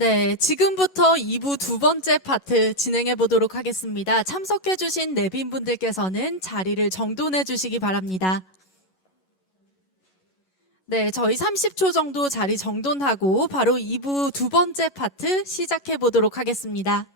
네, 지금부터 2부 두 번째 파트 진행해 보도록 하겠습니다. 참석해 주신 내빈분들께서는 자리를 정돈해 주시기 바랍니다. 네, 저희 30초 정도 자리 정돈하고 바로 2부 두 번째 파트 시작해 보도록 하겠습니다.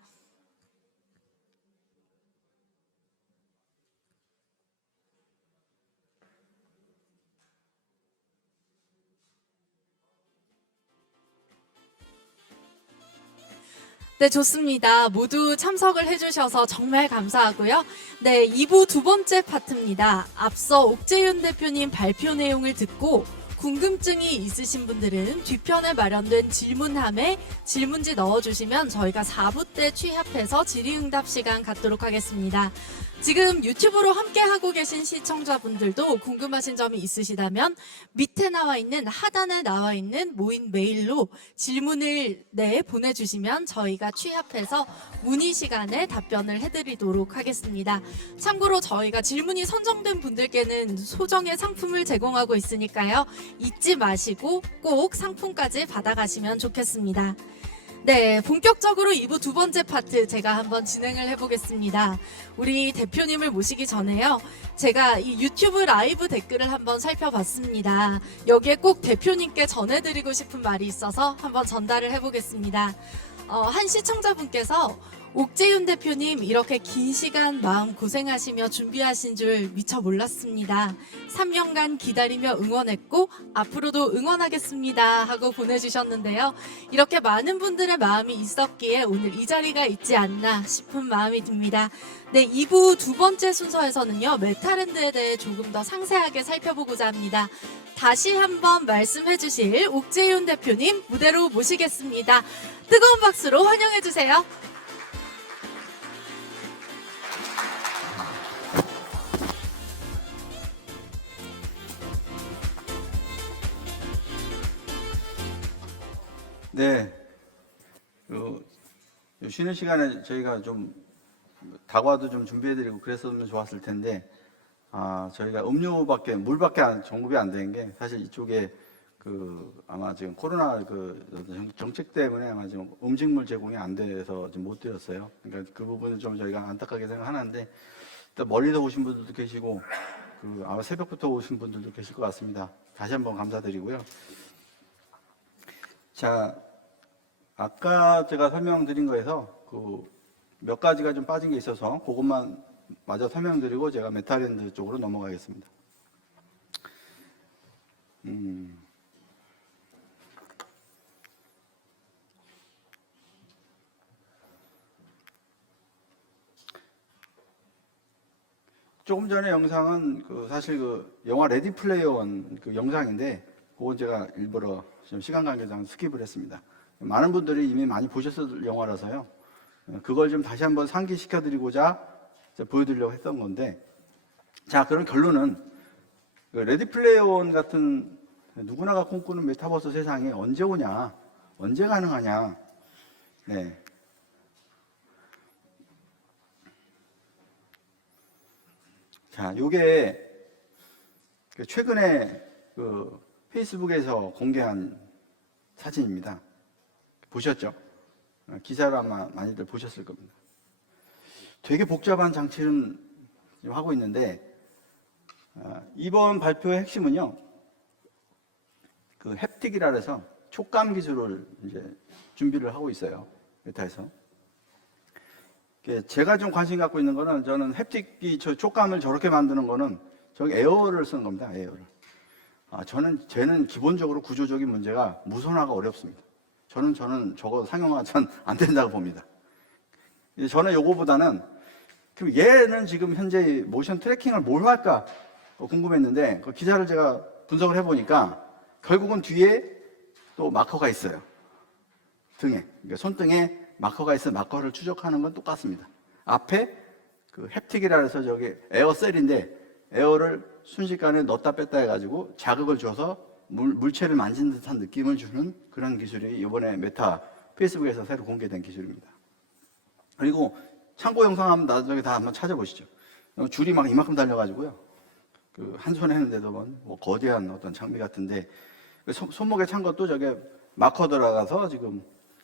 네, 좋습니다. 모두 참석을 해주셔서 정말 감사하고요. 네, 2부 두 번째 파트입니다. 앞서 옥재윤 대표님 발표 내용을 듣고 궁금증이 있으신 분들은 뒤편에 마련된 질문함에 질문지 넣어주시면 저희가 4부 때 취합해서 질의응답 시간 갖도록 하겠습니다. 지금 유튜브로 함께하고 계신 시청자분들도 궁금하신 점이 있으시다면 밑에 나와 있는 하단에 나와 있는 모인 메일로 질문을 보내주시면 저희가 취합해서 문의 시간에 답변을 해드리도록 하겠습니다. 참고로 저희가 질문이 선정된 분들께는 소정의 상품을 제공하고 있으니까요. 잊지 마시고 꼭 상품까지 받아가시면 좋겠습니다. 네, 본격적으로 2부 두 번째 파트 제가 한번 진행을 해보겠습니다. 우리 대표님을 모시기 전에요. 제가 이 유튜브 라이브 댓글을 한번 살펴봤습니다. 여기에 꼭 대표님께 전해드리고 싶은 말이 있어서 한번 전달을 해보겠습니다. 한 시청자분께서 옥재윤 대표님 이렇게 긴 시간 마음 고생하시며 준비하신 줄 미처 몰랐습니다. 3년간 기다리며 응원했고 앞으로도 응원하겠습니다 하고 보내주셨는데요. 이렇게 많은 분들의 마음이 있었기에 오늘 이 자리가 있지 않나 싶은 마음이 듭니다. 네, 2부 두 번째 순서에서는요. 메타랜드에 대해 조금 더 상세하게 살펴보고자 합니다. 다시 한번 말씀해 주실 옥재윤 대표님 무대로 모시겠습니다. 뜨거운 박수로 환영해 주세요. 네, 쉬는 시간에 저희가 좀 다과도 좀 준비해드리고 그랬으면 좋았을 텐데, 저희가 물밖에 공급이 안 되는 게 사실 이쪽에 아마 지금 코로나 정책 때문에 아마 지금 음식물 제공이 안 돼서 좀 못 드렸어요. 그러니까 그 부분은 좀 저희가 안타깝게 생각하는데, 일단 멀리서 오신 분들도 계시고, 아마 새벽부터 오신 분들도 계실 것 같습니다. 다시 한번 감사드리고요. 자, 아까 제가 설명드린 거에서 몇 가지가 좀 빠진 게 있어서 그것만 마저 설명드리고 제가 메타랜드 쪽으로 넘어가겠습니다. 조금 전에 영상은 사실 영화 레디 플레이어 원 영상인데 그건 제가 일부러 좀 시간 관계상 스킵을 했습니다. 많은 분들이 이미 많이 보셨을 영화라서요. 그걸 좀 다시 한번 상기시켜드리고자 보여드리려고 했던 건데, 자, 그런 결론은 레디 플레이어 원 같은 누구나가 꿈꾸는 메타버스 세상이 언제 오냐, 언제 가능하냐. 네. 자, 요게 최근에 페이스북에서 공개한 사진입니다. 보셨죠? 기사를 아마 많이들 보셨을 겁니다. 되게 복잡한 장치를 하고 있는데, 이번 발표의 핵심은요, 햅틱이라 해서 촉감 기술을 이제 준비를 하고 있어요. 메타에서. 제가 좀 관심 갖고 있는 거는, 저는 햅틱이 촉감을 저렇게 만드는 거는 저기 에어를 쓰는 겁니다. 에어를. 쟤는 기본적으로 구조적인 문제가 무선화가 어렵습니다. 저는 저거 상용화 전 안 된다고 봅니다. 저는 요거보다는 그럼 얘는 지금 현재 모션 트래킹을 뭘 할까 궁금했는데 그 기사를 제가 분석을 해보니까 결국은 뒤에 또 마커가 있어요. 등에, 그러니까 손등에 마커가 있어 마커를 추적하는 건 똑같습니다. 앞에 햅틱이라 해서 저기 에어셀인데 에어를 순식간에 넣었다 뺐다 해가지고 자극을 줘서 물체를 만진 듯한 느낌을 주는 그런 기술이 이번에 메타 페이스북에서 새로 공개된 기술입니다. 그리고 참고 영상 한번 나중에 다 한번 찾아보시죠. 줄이 막 이만큼 달려가지고요. 한 손에 했는데도 뭐 거대한 어떤 장비 같은데 손목에 찬 것도 저게 마커 들어가서 지금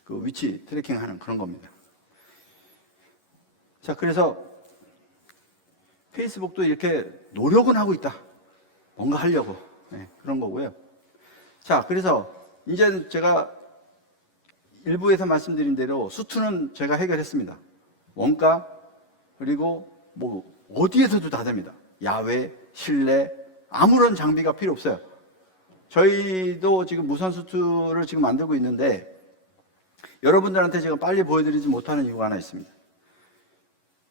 그 위치 트래킹하는 그런 겁니다. 자, 그래서 페이스북도 이렇게 노력은 하고 있다. 뭔가 하려고. 네, 그런 거고요. 자, 그래서 이제는 제가 일부에서 말씀드린 대로 수트는 제가 해결했습니다. 원가, 그리고 뭐 어디에서도 다 됩니다. 야외, 실내, 아무런 장비가 필요 없어요. 저희도 지금 무선 수트를 지금 만들고 있는데 여러분들한테 제가 빨리 보여드리지 못하는 이유가 하나 있습니다.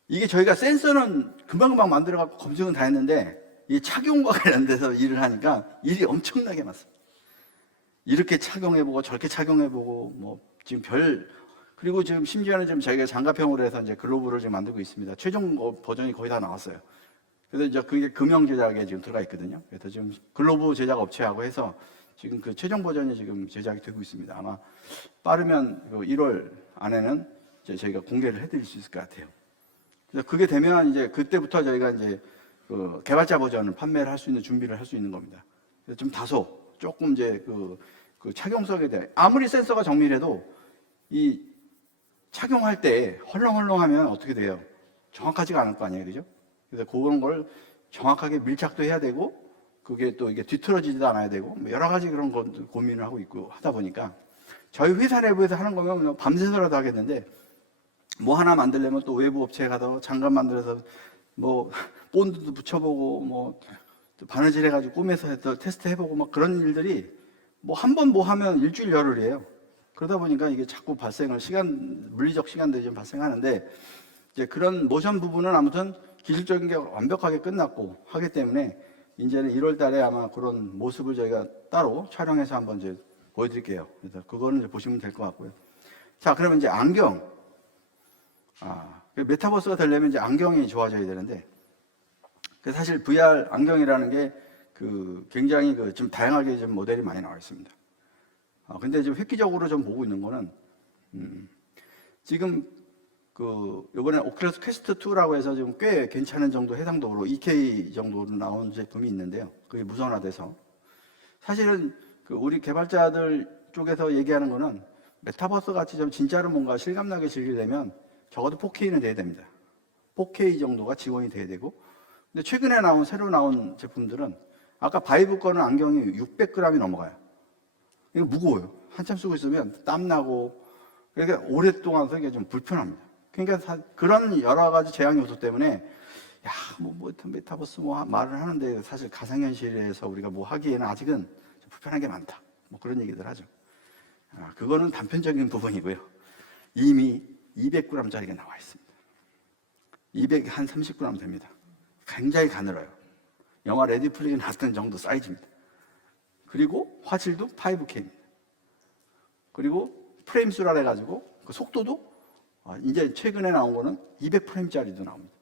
이게 저희가 센서는 금방금방 만들어갖고 검증은 다 했는데 이 착용과 관련돼서 일을 하니까 일이 엄청나게 많습니다. 이렇게 착용해보고 저렇게 착용해보고 뭐 지금 그리고 지금 심지어는 지금 저희가 장갑형으로 해서 이제 글로브를 지금 만들고 있습니다. 최종 버전이 거의 다 나왔어요. 그래서 이제 그게 금형 제작에 지금 들어가 있거든요. 그래서 지금 글로브 제작 업체하고 해서 지금 그 최종 버전이 지금 제작이 되고 있습니다. 아마 빠르면 1월 안에는 이제 저희가 공개를 해드릴 수 있을 것 같아요. 그래서 그게 되면 이제 그때부터 저희가 이제 그 개발자 버전을 판매를 할 수 있는 준비를 할 수 있는 겁니다. 그래서 좀 다소 조금 이제 그 착용성에 대해 아무리 센서가 정밀해도 이 착용할 때 헐렁헐렁하면 어떻게 돼요? 정확하지가 않을 거 아니에요, 그죠? 그래서 그런 걸 정확하게 밀착도 해야 되고 그게 또 이게 뒤틀어지지도 않아야 되고 뭐 여러 가지 그런 것들 고민을 하고 있고 하다 보니까 저희 회사 내부에서 하는 거면 밤새서라도 하겠는데 뭐 하나 만들려면 또 외부 업체에 가서 장갑 만들어서 뭐 본드도 붙여보고 뭐 바느질 해가지고 꾸며서 해서 테스트 해보고 막 그런 일들이 뭐 한 번 뭐 하면 일주일 열흘이에요. 그러다 보니까 이게 자꾸 물리적 시간들이 좀 발생하는데 이제 그런 모션 부분은 아무튼 기술적인 게 완벽하게 끝났고 하기 때문에 이제는 1월 달에 아마 그런 모습을 저희가 따로 촬영해서 한번 이제 보여드릴게요. 그래서 그거는 이제 보시면 될 것 같고요. 자, 그러면 이제 안경. 메타버스가 되려면 이제 안경이 좋아져야 되는데, 사실 VR 안경이라는 게 굉장히 좀 다양하게 좀 모델이 많이 나와 있습니다. 근데 지금 획기적으로 좀 보고 있는 거는, 지금 이번에 오큘러스 퀘스트 2라고 해서 지금 꽤 괜찮은 정도 해상도로 2K 정도로 나온 제품이 있는데요. 그게 무선화돼서. 사실은 우리 개발자들 쪽에서 얘기하는 거는 메타버스 같이 좀 진짜로 뭔가 실감나게 즐기려면 적어도 4K는 돼야 됩니다. 4K 정도가 지원이 돼야 되고, 근데 최근에 새로 나온 제품들은 아까 바이브 거는 안경이 600g이 넘어가요. 이거 무거워요. 한참 쓰고 있으면 땀나고, 그러니까 오랫동안 쓰기가 좀 불편합니다. 그러니까 그런 여러 가지 제약 요소 때문에, 메타버스 말을 하는데 사실 가상현실에서 우리가 뭐 하기에는 아직은 좀 불편한 게 많다. 뭐 그런 얘기들 하죠. 그거는 단편적인 부분이고요. 이미 200g짜리가 나와 있습니다. 200, 한 30g 됩니다. 굉장히 가늘어요. 영화 레디 플레이에 나왔던 정도 사이즈입니다. 그리고 화질도 5K입니다. 그리고 프레임 수라 해가지고 그 속도도 이제 최근에 나온 거는 200프레임짜리도 나옵니다.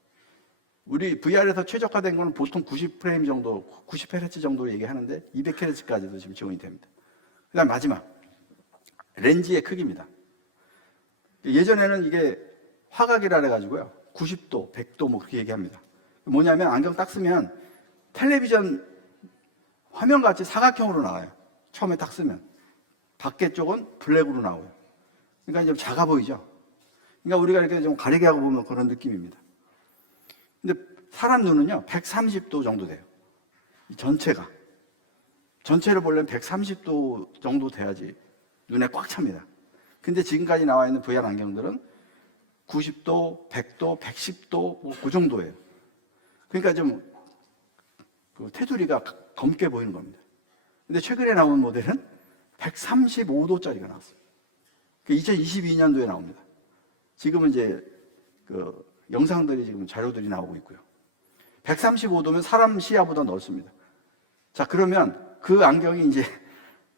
우리 VR에서 최적화된 거는 보통 90프레임 정도, 90Hz 정도 얘기하는데 200Hz까지도 지금 지원이 됩니다. 그 다음 마지막, 렌즈의 크기입니다. 예전에는 이게 화각이라 해가지고요. 90도, 100도 뭐 그렇게 얘기합니다. 뭐냐면 안경 딱 쓰면 텔레비전 화면같이 사각형으로 나와요. 처음에 딱 쓰면. 밖에 쪽은 블랙으로 나와요. 그러니까 좀 작아 보이죠? 그러니까 우리가 이렇게 좀 가리게 하고 보면 그런 느낌입니다. 근데 사람 눈은요, 130도 정도 돼요. 전체가. 전체를 보려면 130도 정도 돼야지 눈에 꽉 찹니다. 근데 지금까지 나와 있는 VR 안경들은 90도, 100도, 110도, 뭐 그 정도예요. 그러니까 좀 테두리가 검게 보이는 겁니다. 근데 최근에 나온 모델은 135도짜리가 나왔어요. 2022년도에 나옵니다. 지금은 이제 영상들이 지금 자료들이 나오고 있고요. 135도면 사람 시야보다 넓습니다. 자, 그러면 그 안경이 이제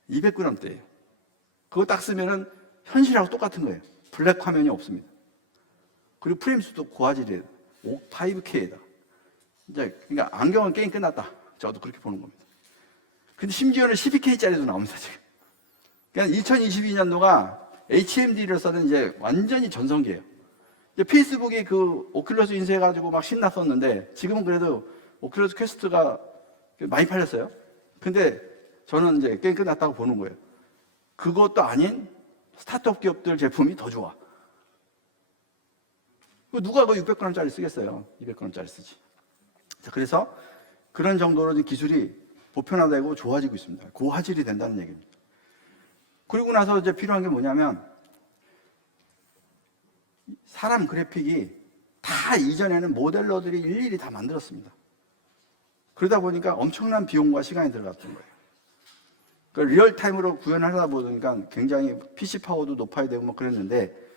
200g대예요. 그거 딱 쓰면은 현실하고 똑같은 거예요. 블랙 화면이 없습니다. 그리고 프레임 수도 고화질이에요. 5K에다. 이제 그러니까 안경은 게임 끝났다. 저도 그렇게 보는 겁니다. 근데 심지어는 12K짜리도 나옵니다, 지금. 그러니까 2022년도가 HMD를 써는 이제 완전히 전성기예요. 이제 페이스북이 오큘러스 인수해가지고 막 신났었는데 지금은 그래도 오큘러스 퀘스트가 많이 팔렸어요. 근데 저는 이제 게임 끝났다고 보는 거예요. 그것도 아닌 스타트업 기업들 제품이 더 좋아. 누가 그 600g짜리 쓰겠어요? 200g짜리 쓰지. 자, 그래서 그런 정도로 기술이 보편화되고 좋아지고 있습니다. 고화질이 된다는 얘기입니다. 그리고 나서 이제 필요한 게 뭐냐면, 사람 그래픽이 다 이전에는 모델러들이 일일이 다 만들었습니다. 그러다 보니까 엄청난 비용과 시간이 들어갔던 거예요. 그러니까 리얼타임으로 구현하다 보니까 굉장히 PC 파워도 높아야 되고 뭐 그랬는데,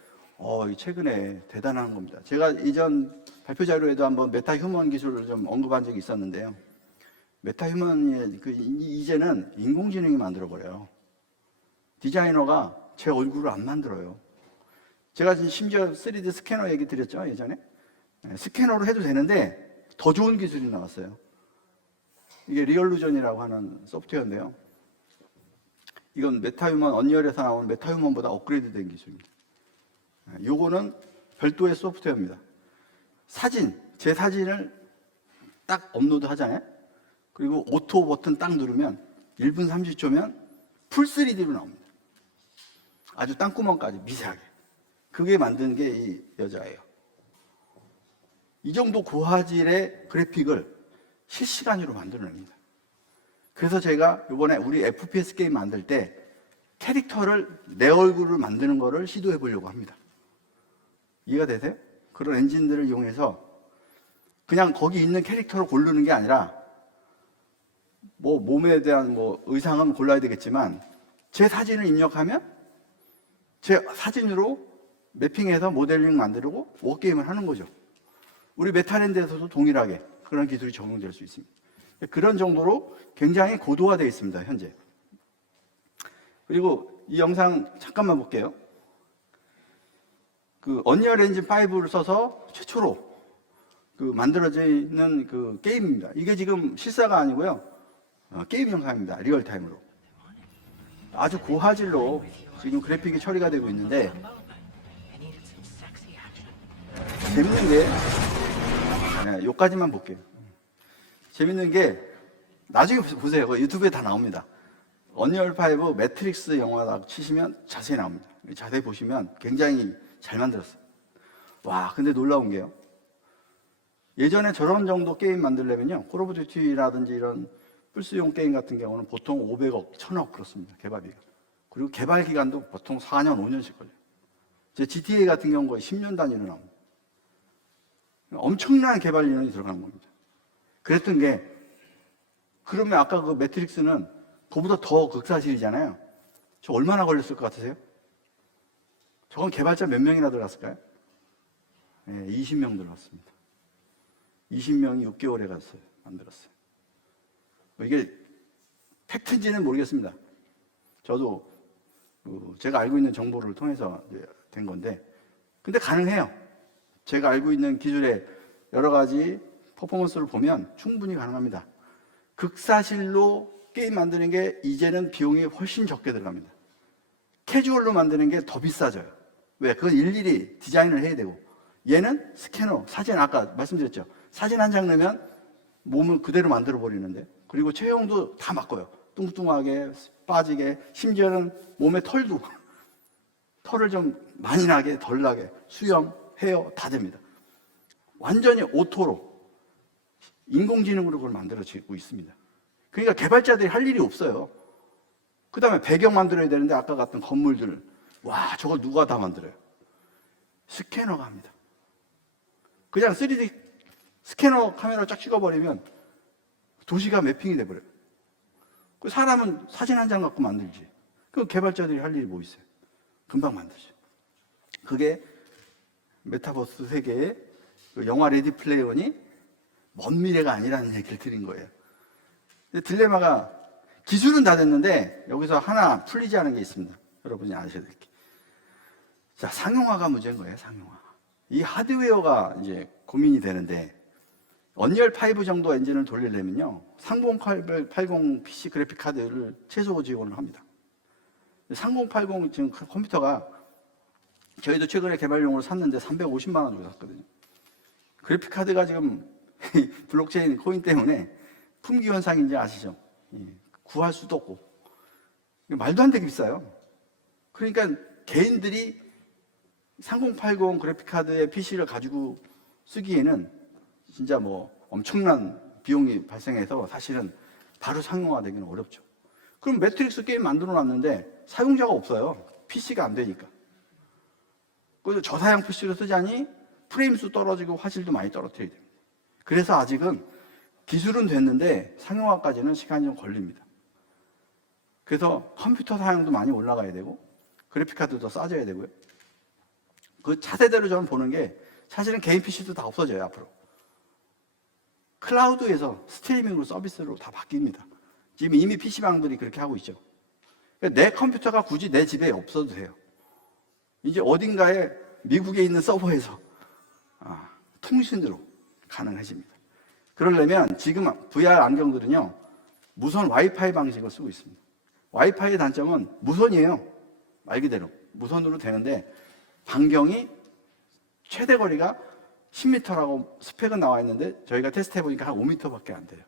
최근에 대단한 겁니다. 제가 이전 발표 자료에도 한번 메타휴먼 기술을 좀 언급한 적이 있었는데요. 메타휴먼이 이제는 인공지능이 만들어버려요. 디자이너가 제 얼굴을 안 만들어요. 제가 심지어 3D 스캐너 얘기 드렸죠, 예전에? 스캐너로 해도 되는데 더 좋은 기술이 나왔어요. 이게 리얼루전이라고 하는 소프트웨어인데요. 이건 메타휴먼, 언리얼에서 나온 메타휴먼보다 업그레이드된 기술입니다. 요거는 별도의 소프트웨어입니다. 제 사진을 딱 업로드 하잖아요. 그리고 오토 버튼 딱 누르면 1분 30초면 풀 3D로 나옵니다. 아주 땅구멍까지 미세하게. 그게 만든 게 이 여자예요. 이 정도 고화질의 그래픽을 실시간으로 만들어냅니다. 그래서 제가 이번에 우리 FPS 게임 만들 때 캐릭터를 내 얼굴을 만드는 거를 시도해 보려고 합니다. 이해가 되세요? 그런 엔진들을 이용해서 그냥 거기 있는 캐릭터를 고르는 게 아니라 뭐 몸에 대한 뭐 의상은 골라야 되겠지만 제 사진을 입력하면 제 사진으로 매핑해서 모델링 만들고 워게임을 하는 거죠. 우리 메타랜드에서도 동일하게 그런 기술이 적용될 수 있습니다. 그런 정도로 굉장히 고도화되어 있습니다, 현재. 그리고 이 영상 잠깐만 볼게요. 그 언리얼 엔진 5를 써서 최초로 만들어지는 그 게임입니다. 이게 지금 실사가 아니고요. 게임 영상입니다. 리얼타임으로. 아주 고화질로 지금 그래픽이 처리가 되고 있는데 재밌는 게 요까지만 볼게요. 재밌는 게 나중에 보세요. 유튜브에 다 나옵니다. 언리얼 5 매트릭스 영화라고 치시면 자세히 나옵니다. 자세히 보시면 굉장히 잘 만들었어요. 와, 근데 놀라운 게요. 예전에 저런 정도 게임 만들려면요. 콜 오브 듀티라든지 이런 플스용 게임 같은 경우는 보통 500억, 1000억 그렇습니다. 개발비가. 그리고 개발 기간도 보통 4년, 5년씩 걸려요. 제 GTA 같은 경우 거의 10년 단위로 나옵니다. 엄청난 개발 인원이 들어가는 겁니다. 그랬던 게, 그러면 아까 그 매트릭스는 그보다 더 극사실이잖아요. 저 얼마나 걸렸을 것 같으세요? 저건 개발자 몇 명이나 들어갔을까요? 네, 20명 들어갔습니다. 20명이 6개월에 갔어요. 만들었어요. 이게 팩트인지는 모르겠습니다. 저도 제가 알고 있는 정보를 통해서 된 건데, 근데 가능해요. 제가 알고 있는 기술의 여러 가지 퍼포먼스를 보면 충분히 가능합니다. 극사실로 게임 만드는 게 이제는 비용이 훨씬 적게 들어갑니다. 캐주얼로 만드는 게 더 비싸져요. 왜? 그건 일일이 디자인을 해야 되고, 얘는 스캐너, 사진 아까 말씀드렸죠. 사진 한 장 넣으면 몸을 그대로 만들어 버리는데, 그리고 체형도 다 바꿔요. 뚱뚱하게, 빠지게, 심지어는 몸에 털을 좀 많이 나게, 덜 나게, 수염, 헤어 다 됩니다. 완전히 오토로 인공지능으로 그걸 만들어지고 있습니다. 그러니까 개발자들이 할 일이 없어요. 그 다음에 배경 만들어야 되는데 아까 같은 건물들, 와, 저걸 누가 다 만들어요? 스캐너가 합니다. 그냥 3D 스캐너 카메라 쫙 찍어버리면 도시가 매핑이 돼버려요. 그 사람은 사진 한 장 갖고 만들지. 그 개발자들이 할 일이 뭐 있어요? 금방 만들죠. 그게 메타버스 세계의 그 영화 레디 플레이어 원이 먼 미래가 아니라는 얘기를 드린 거예요. 근데 딜레마가, 기술은 다 됐는데 여기서 하나 풀리지 않은 게 있습니다. 여러분이 아셔야 될 게. 자, 상용화가 문제인 거예요, 상용화. 이 하드웨어가 이제 고민이 되는데, 언리얼 5 정도 엔진을 돌리려면요, 3080 PC 그래픽 카드를 최소 지원을 합니다. 3080 지금 컴퓨터가 저희도 최근에 개발용으로 샀는데 350만 원 주고 샀거든요. 그래픽 카드가 지금 블록체인 코인 때문에 품귀 현상인지 아시죠? 구할 수도 없고 말도 안 되게 비싸요. 그러니까 개인들이 3080 그래픽카드의 PC를 가지고 쓰기에는 진짜 뭐 엄청난 비용이 발생해서 사실은 바로 상용화되기는 어렵죠. 그럼 매트릭스 게임 만들어 놨는데 사용자가 없어요. PC가 안 되니까. 그래서 저사양 PC로 쓰자니 프레임 수 떨어지고 화질도 많이 떨어뜨려야 됩니다. 그래서 아직은 기술은 됐는데 상용화까지는 시간이 좀 걸립니다. 그래서 컴퓨터 사양도 많이 올라가야 되고 그래픽카드도 싸져야 되고요. 그 차세대로 저는 보는 게 사실은 개인 PC도 다 없어져요, 앞으로. 클라우드에서 스트리밍으로 서비스로 다 바뀝니다. 지금 이미 PC방들이 그렇게 하고 있죠. 그러니까 내 컴퓨터가 굳이 내 집에 없어도 돼요. 이제 어딘가에 미국에 있는 서버에서 통신으로 가능해집니다. 그러려면 지금 VR 안경들은요, 무선 와이파이 방식을 쓰고 있습니다. 와이파이의 단점은 무선이에요. 말 그대로 무선으로 되는데 반경이 최대 거리가 10m라고 스펙은 나와 있는데 저희가 테스트 해보니까 한 5m밖에 안 돼요.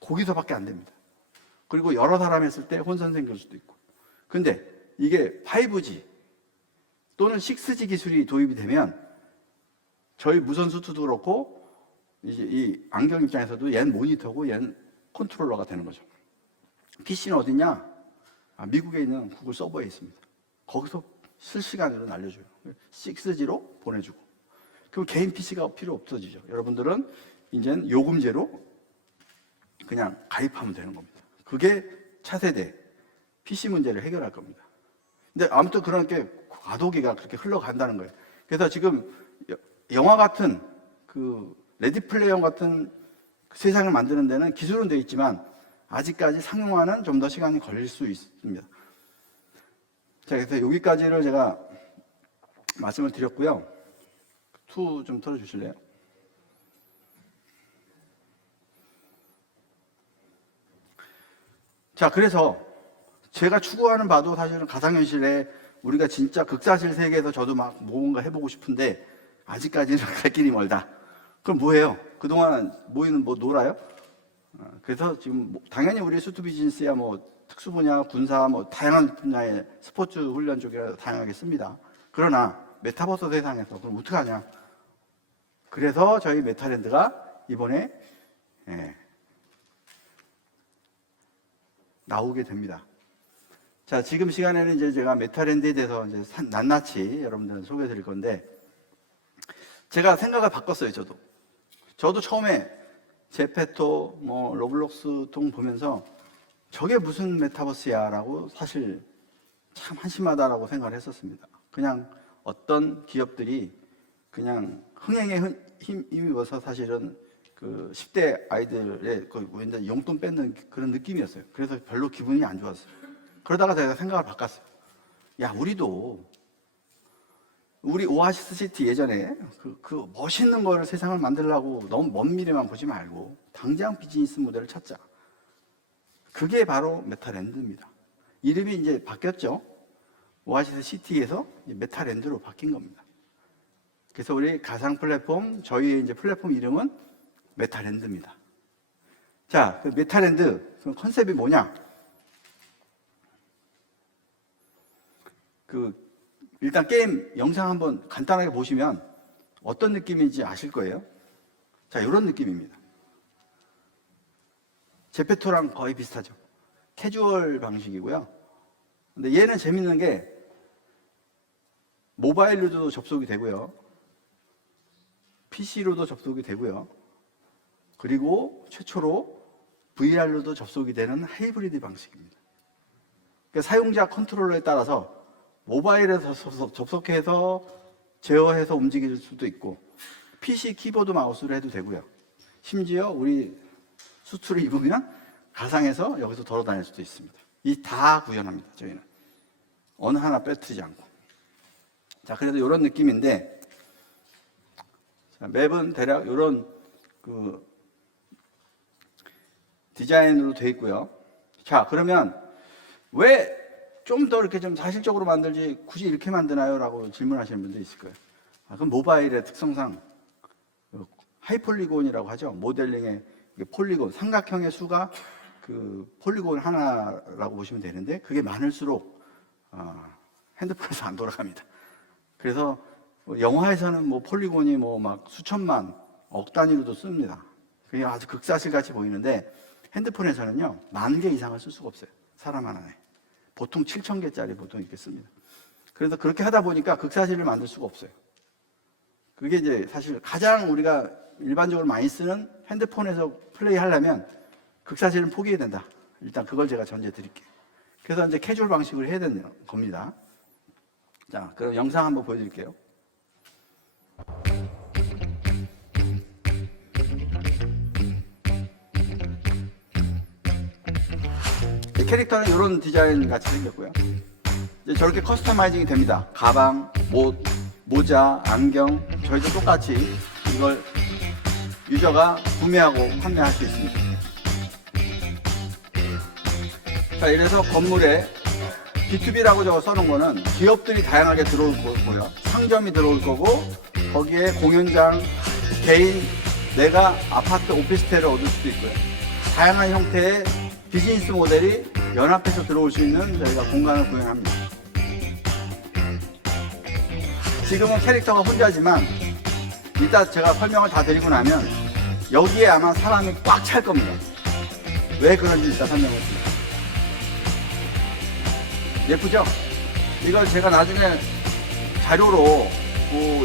거기서밖에 안 됩니다. 그리고 여러 사람 했을 때 혼선 생길 수도 있고. 근데 이게 5G 또는 6G 기술이 도입이 되면 저희 무선 수트도 그렇고 이제 이 안경 입장에서도 얜 모니터고 얜 컨트롤러가 되는 거죠. PC는 어디냐? 미국에 있는 구글 서버에 있습니다. 거기서 실시간으로 날려줘요. 6G로 보내주고. 그럼 개인 PC가 필요 없어지죠. 여러분들은 이제는 요금제로 그냥 가입하면 되는 겁니다. 그게 차세대 PC 문제를 해결할 겁니다. 근데 아무튼 그런 게 과도기가 그렇게 흘러간다는 거예요. 그래서 지금 영화 같은 그 레디 플레이어 같은 세상을 만드는 데는 기술은 돼 있지만 아직까지 상용화는 좀 더 시간이 걸릴 수 있습니다. 자, 그래서 여기까지를 제가 말씀을 드렸고요. 2 좀 틀어주실래요? 자, 그래서 제가 추구하는 바도 사실은 가상현실에 우리가 진짜 극사실 세계에서 저도 막 뭔가 해보고 싶은데 아직까지는 갈 길이 멀다. 그럼 뭐예요? 그동안 모이는 뭐 놀아요? 그래서 지금 당연히 우리 수트 비즈니스야 뭐 특수 분야, 군사 뭐 다양한 분야의 스포츠 훈련 쪽이라 다양하게 씁니다. 그러나 메타버스 세상에서 그럼 어떻게 하냐? 그래서 저희 메타랜드가 이번에 나오게 됩니다. 자, 지금 시간에는 이제 제가 메타랜드에 대해서 이제 낱낱이 여러분들한테 소개해 드릴 건데, 제가 생각을 바꿨어요, 저도 처음에 제페토, 뭐, 로블록스 통 보면서 저게 무슨 메타버스야 라고 사실 참 한심하다라고 생각을 했었습니다. 그냥 어떤 기업들이 그냥 흥행에 힘입어서 사실은 그 10대 아이들의 그 왠지 용돈 뺏는 그런 느낌이었어요. 그래서 별로 기분이 안 좋았어요. 그러다가 제가 생각을 바꿨어요. 야, 우리 오아시스 시티 예전에 그 멋있는 거를 세상을 만들려고 너무 먼 미래만 보지 말고 당장 비즈니스 모델을 찾자. 그게 바로 메타랜드입니다. 이름이 이제 바뀌었죠. 오아시스 시티에서 메타랜드로 바뀐 겁니다. 그래서 우리 가상 플랫폼, 저희의 이제 플랫폼 이름은 메타랜드입니다. 자, 그 메타랜드 그 컨셉이 뭐냐? 일단 게임 영상 한번 간단하게 보시면 어떤 느낌인지 아실 거예요. 자, 이런 느낌입니다. 제페토랑 거의 비슷하죠. 캐주얼 방식이고요. 근데 얘는 재밌는 게 모바일로도 접속이 되고요. PC로도 접속이 되고요. 그리고 최초로 VR로도 접속이 되는 하이브리드 방식입니다. 그러니까 사용자 컨트롤러에 따라서 모바일에서 접속해서 제어해서 움직일 수도 있고 PC 키보드 마우스로 해도 되고요. 심지어 우리 수트를 입으면 가상에서 여기서 돌아다닐 수도 있습니다. 이 다 구현합니다. 저희는 어느 하나 빼뜨리지 않고. 자, 그래도 이런 느낌인데, 자, 맵은 대략 이런 그 디자인으로 되어 있고요. 자, 그러면 왜 좀 더 이렇게 좀 사실적으로 만들지 굳이 이렇게 만드나요? 라고 질문하시는 분도 있을 거예요. 그럼 모바일의 특성상 하이폴리곤이라고 하죠. 모델링의 폴리곤, 삼각형의 수가 그 폴리곤 하나라고 보시면 되는데 그게 많을수록 핸드폰에서 안 돌아갑니다. 그래서 영화에서는 뭐 폴리곤이 뭐 막 수천만, 억 단위로도 씁니다. 그게 아주 극사실 같이 보이는데 핸드폰에서는요 10,000개 이상을 쓸 수가 없어요. 사람 하나에. 보통 7,000개짜리 보통 이렇게 씁니다. 그래서 그렇게 하다 보니까 극사실을 만들 수가 없어요. 그게 이제 사실 가장 우리가 일반적으로 많이 쓰는 핸드폰에서 플레이 하려면 극사실은 포기해야 된다. 일단 그걸 제가 전제 드릴게요. 그래서 이제 캐주얼 방식으로 해야 되는 겁니다. 자, 그럼 영상 한번 보여드릴게요. 이 캐릭터는 이런 디자인 같이 생겼고요. 이제 저렇게 커스터마이징이 됩니다. 가방, 옷, 모자, 안경, 저희도 똑같이 이걸 유저가 구매하고 판매할 수 있습니다. 자, 이래서 건물에 B2B라고 저거 써놓은 거는 기업들이 다양하게 들어올 거고요. 상점이 들어올 거고, 거기에 공연장, 개인, 내가 아파트 오피스텔을 얻을 수도 있고요. 다양한 형태의 비즈니스 모델이 연합해서 들어올 수 있는 저희가 공간을 구현합니다. 지금은 캐릭터가 혼자지만 이따 제가 설명을 다 드리고 나면 여기에 아마 사람이 꽉 찰 겁니다. 왜 그런지 이따 설명을 드립니다. 예쁘죠? 이걸 제가 나중에 자료로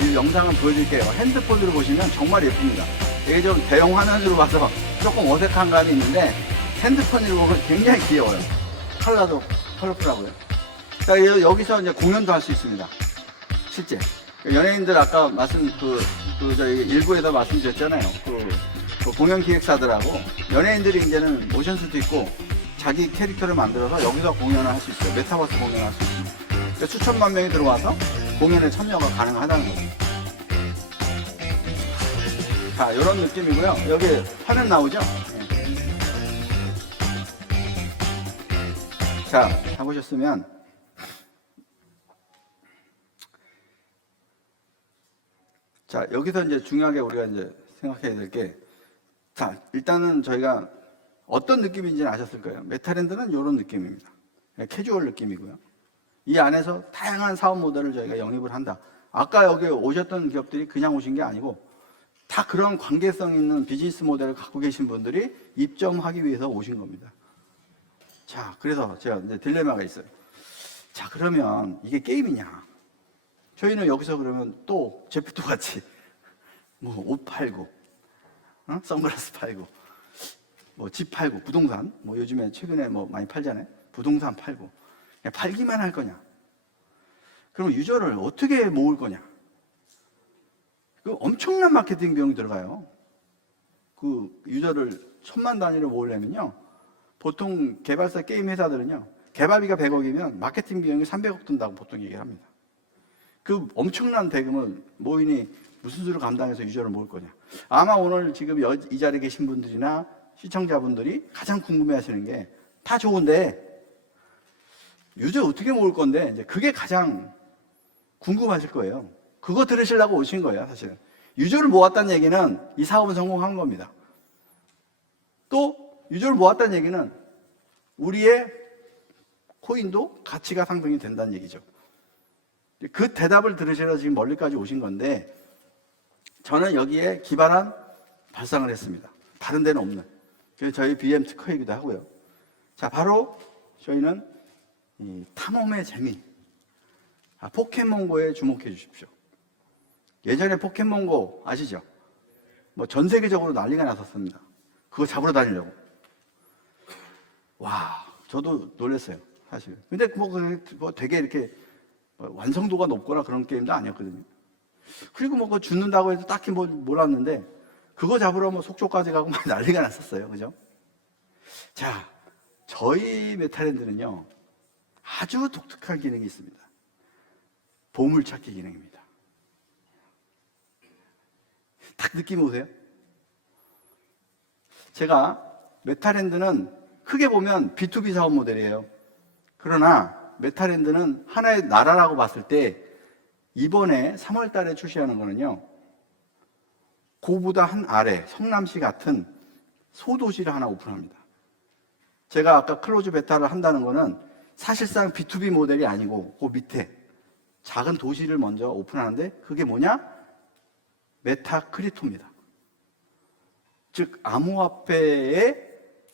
이 영상을 보여드릴게요. 핸드폰으로 보시면 정말 예쁩니다. 이게 좀 대형 화면으로 봐서 조금 어색한 감이 있는데 핸드폰으로 보면 굉장히 귀여워요. 컬러도 컬러풀하고요. 자, 여기서 이제 공연도 할 수 있습니다. 실제. 연예인들 아까 저희 일부에서 말씀드렸잖아요. 그 공연 기획사들하고 연예인들이 이제는 모션수도 있고 자기 캐릭터를 만들어서 여기서 공연을 할 수 있어요. 메타버스 공연을 할 수 있습니다. 그러니까 수천만 명이 들어와서 공연에 참여가 가능하다는 거죠. 자, 이런 느낌이고요. 여기 화면 나오죠? 자, 다 보셨으면 자, 여기서 이제 중요하게 우리가 이제 생각해야 될 게, 자, 일단은 저희가 어떤 느낌인지는 아셨을 거예요. 메타랜드는 이런 느낌입니다. 캐주얼 느낌이고요. 이 안에서 다양한 사업 모델을 저희가 영입을 한다. 아까 여기 오셨던 기업들이 그냥 오신 게 아니고 다 그런 관계성 있는 비즈니스 모델을 갖고 계신 분들이 입점하기 위해서 오신 겁니다. 자, 그래서 제가 이제 딜레마가 있어요. 자, 그러면 이게 게임이냐? 저희는 여기서 그러면 또 제프토 같이 뭐 옷 팔고, 선글라스 팔고, 뭐 집 팔고, 부동산, 뭐 요즘에 최근에 뭐 많이 팔잖아요. 부동산 팔고, 그냥 팔기만 할 거냐? 그럼 유저를 어떻게 모을 거냐? 그 엄청난 마케팅 비용이 들어가요. 그 유저를 1,000만 단위로 모으려면요. 보통 개발사 게임 회사들은요. 개발비가 100억이면 마케팅 비용이 300억 든다고 보통 얘기를 합니다. 그 엄청난 대금을 모이니 무슨 수를 감당해서 유저를 모을 거냐. 아마 오늘 지금 이 자리에 계신 분들이나 시청자분들이 가장 궁금해 하시는 게 다 좋은데 유저 어떻게 모을 건데 이제 그게 가장 궁금하실 거예요. 그거 들으시려고 오신 거예요, 사실은. 유저를 모았다는 얘기는 이 사업은 성공한 겁니다. 또 유저를 모았다는 얘기는 우리의 코인도 가치가 상승이 된다는 얘기죠. 그 대답을 들으시러 지금 멀리까지 오신 건데 저는 여기에 기발한 발상을 했습니다. 다른 데는 없는. 그래서 저희 BM 특허이기도 하고요. 자, 바로 저희는 이 탐험의 재미. 포켓몬고에 주목해 주십시오. 예전에 포켓몬고 아시죠? 뭐 전 세계적으로 난리가 났었습니다. 그거 잡으러 다니려고. 와, 저도 놀랐어요, 사실. 근데 뭐 되게 이렇게 완성도가 높거나 그런 게임도 아니었거든요. 그리고 뭐 그거 죽는다고 해서 딱히 뭐 몰랐는데 그거 잡으러 뭐 속초까지 가고 막 난리가 났었어요. 그죠? 자, 저희 메타랜드는요 아주 독특한 기능이 있습니다. 보물찾기 기능입니다. 딱 느낌 오세요? 제가 메타랜드는 크게 보면 B2B 사업 모델이에요. 그러나 메타랜드는 하나의 나라라고 봤을 때 이번에 3월 달에 출시하는 거는요, 그보다 한 아래 성남시 같은 소도시를 하나 오픈합니다. 제가 아까 클로즈 베타를 한다는 거는 사실상 B2B 모델이 아니고 그 밑에 작은 도시를 먼저 오픈하는데 그게 뭐냐? 메타크립토입니다. 즉 암호화폐에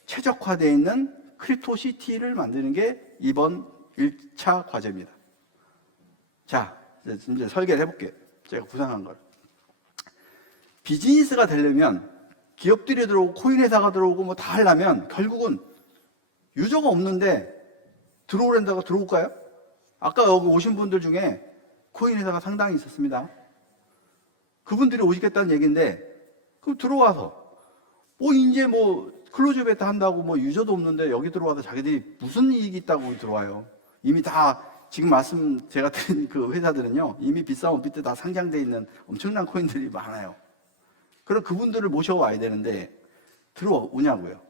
최적화되어 있는 크립토시티를 만드는 게 이번 1차 과제입니다. 자, 이제 설계를 해볼게요. 제가 구상한 걸. 비즈니스가 되려면 기업들이 들어오고 코인 회사가 들어오고 뭐 다 하려면 결국은 유저가 없는데 들어오랜다고 들어올까요? 아까 여기 오신 분들 중에 코인 회사가 상당히 있었습니다. 그분들이 오시겠다는 얘기인데 그럼 들어와서 이제 클로즈 베타 한다고 유저도 없는데 여기 들어와서 자기들이 무슨 이익이 있다고 들어와요. 이미 다 지금 제가 드린 그 회사들은요 이미 비싼 원비트 다 상장돼 있는 엄청난 코인들이 많아요. 그럼 그분들을 모셔와야 되는데 들어오냐고요.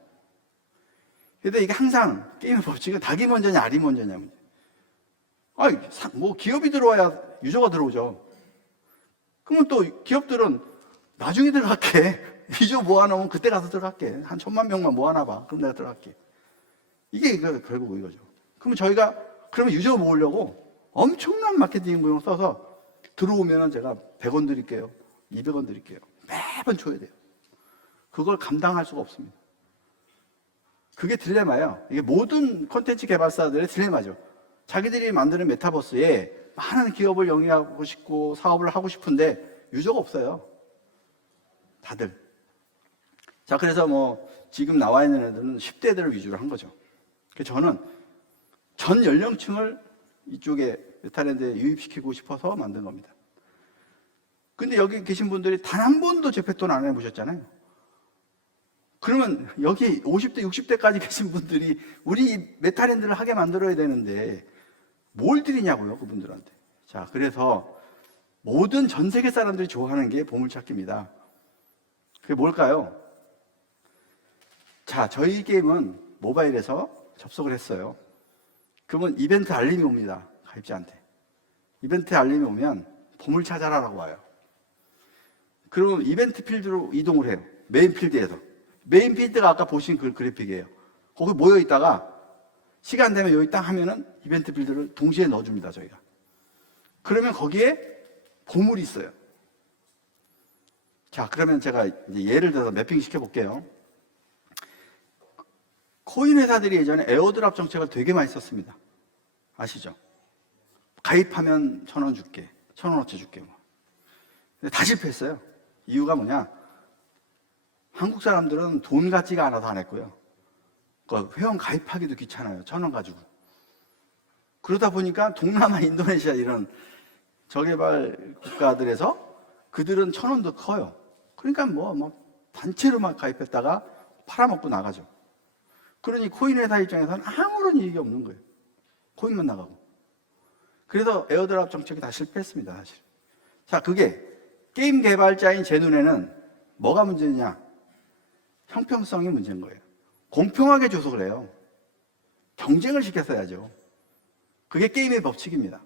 근데 이게 항상 게임의 법칙은 닭이 먼저냐 알이 먼저냐 문제. 기업이 들어와야 유저가 들어오죠. 그러면 또 기업들은 나중에 들어갈게. 유저 모아놓으면 그때 가서 들어갈게. 한 1000만 명만 모아놔봐. 그럼 내가 들어갈게. 이게 결국 이거죠. 그러면 유저 모으려고 엄청난 마케팅 비용 써서 들어오면 제가 100원 드릴게요. 200원 드릴게요. 매번 줘야 돼요. 그걸 감당할 수가 없습니다. 그게 딜레마예요. 이게 모든 콘텐츠 개발사들의 딜레마죠. 자기들이 만드는 메타버스에 많은 기업을 영위하고 싶고 사업을 하고 싶은데 유저가 없어요. 다들. 자, 그래서 지금 나와 있는 애들은 10대들을 위주로 한 거죠. 그래서 저는 전 연령층을 이쪽에 메타랜드에 유입시키고 싶어서 만든 겁니다. 근데 여기 계신 분들이 단 한 번도 재패톤 안 해보셨잖아요. 그러면 여기 50대, 60대까지 계신 분들이 우리 메타랜드를 하게 만들어야 되는데 뭘 드리냐고요, 그분들한테. 자, 그래서 모든 전 세계 사람들이 좋아하는 게 보물찾기입니다. 그게 뭘까요? 자, 저희 게임은 모바일에서 접속을 했어요. 그러면 이벤트 알림이 옵니다, 가입자한테. 이벤트 알림이 오면 보물 찾아라라고 와요. 그러면 이벤트 필드로 이동을 해요. 메인 필드에서. 메인 필드가 아까 보신 그 그래픽이에요. 거기 모여 있다가 시간 되면 여기 딱 하면은 이벤트 필드를 동시에 넣어줍니다, 저희가. 그러면 거기에 보물이 있어요. 자, 그러면 제가 이제 예를 들어서 매핑 시켜볼게요. 코인 회사들이 예전에 에어드랍 정책을 되게 많이 썼습니다. 아시죠? 가입하면 1,000원 줄게, 1,000원어치 줄게. 근데 다 실패했어요. 이유가 뭐냐? 한국 사람들은 돈 같지가 않아서 안 했고요. 회원 가입하기도 귀찮아요. 1,000원 가지고. 그러다 보니까 동남아, 인도네시아 이런 저개발 국가들에서 그들은 1,000원도 커요. 그러니까 단체로만 가입했다가 팔아먹고 나가죠. 그러니 코인 회사 입장에서는 아무런 이익이 없는 거예요. 코인만 나가고. 그래서 에어드랍 정책이 다 실패했습니다, 사실. 자, 그게 게임 개발자인 제 눈에는 뭐가 문제냐? 형평성이 문제인 거예요. 공평하게 줘서 그래요. 경쟁을 시켰어야죠. 그게 게임의 법칙입니다.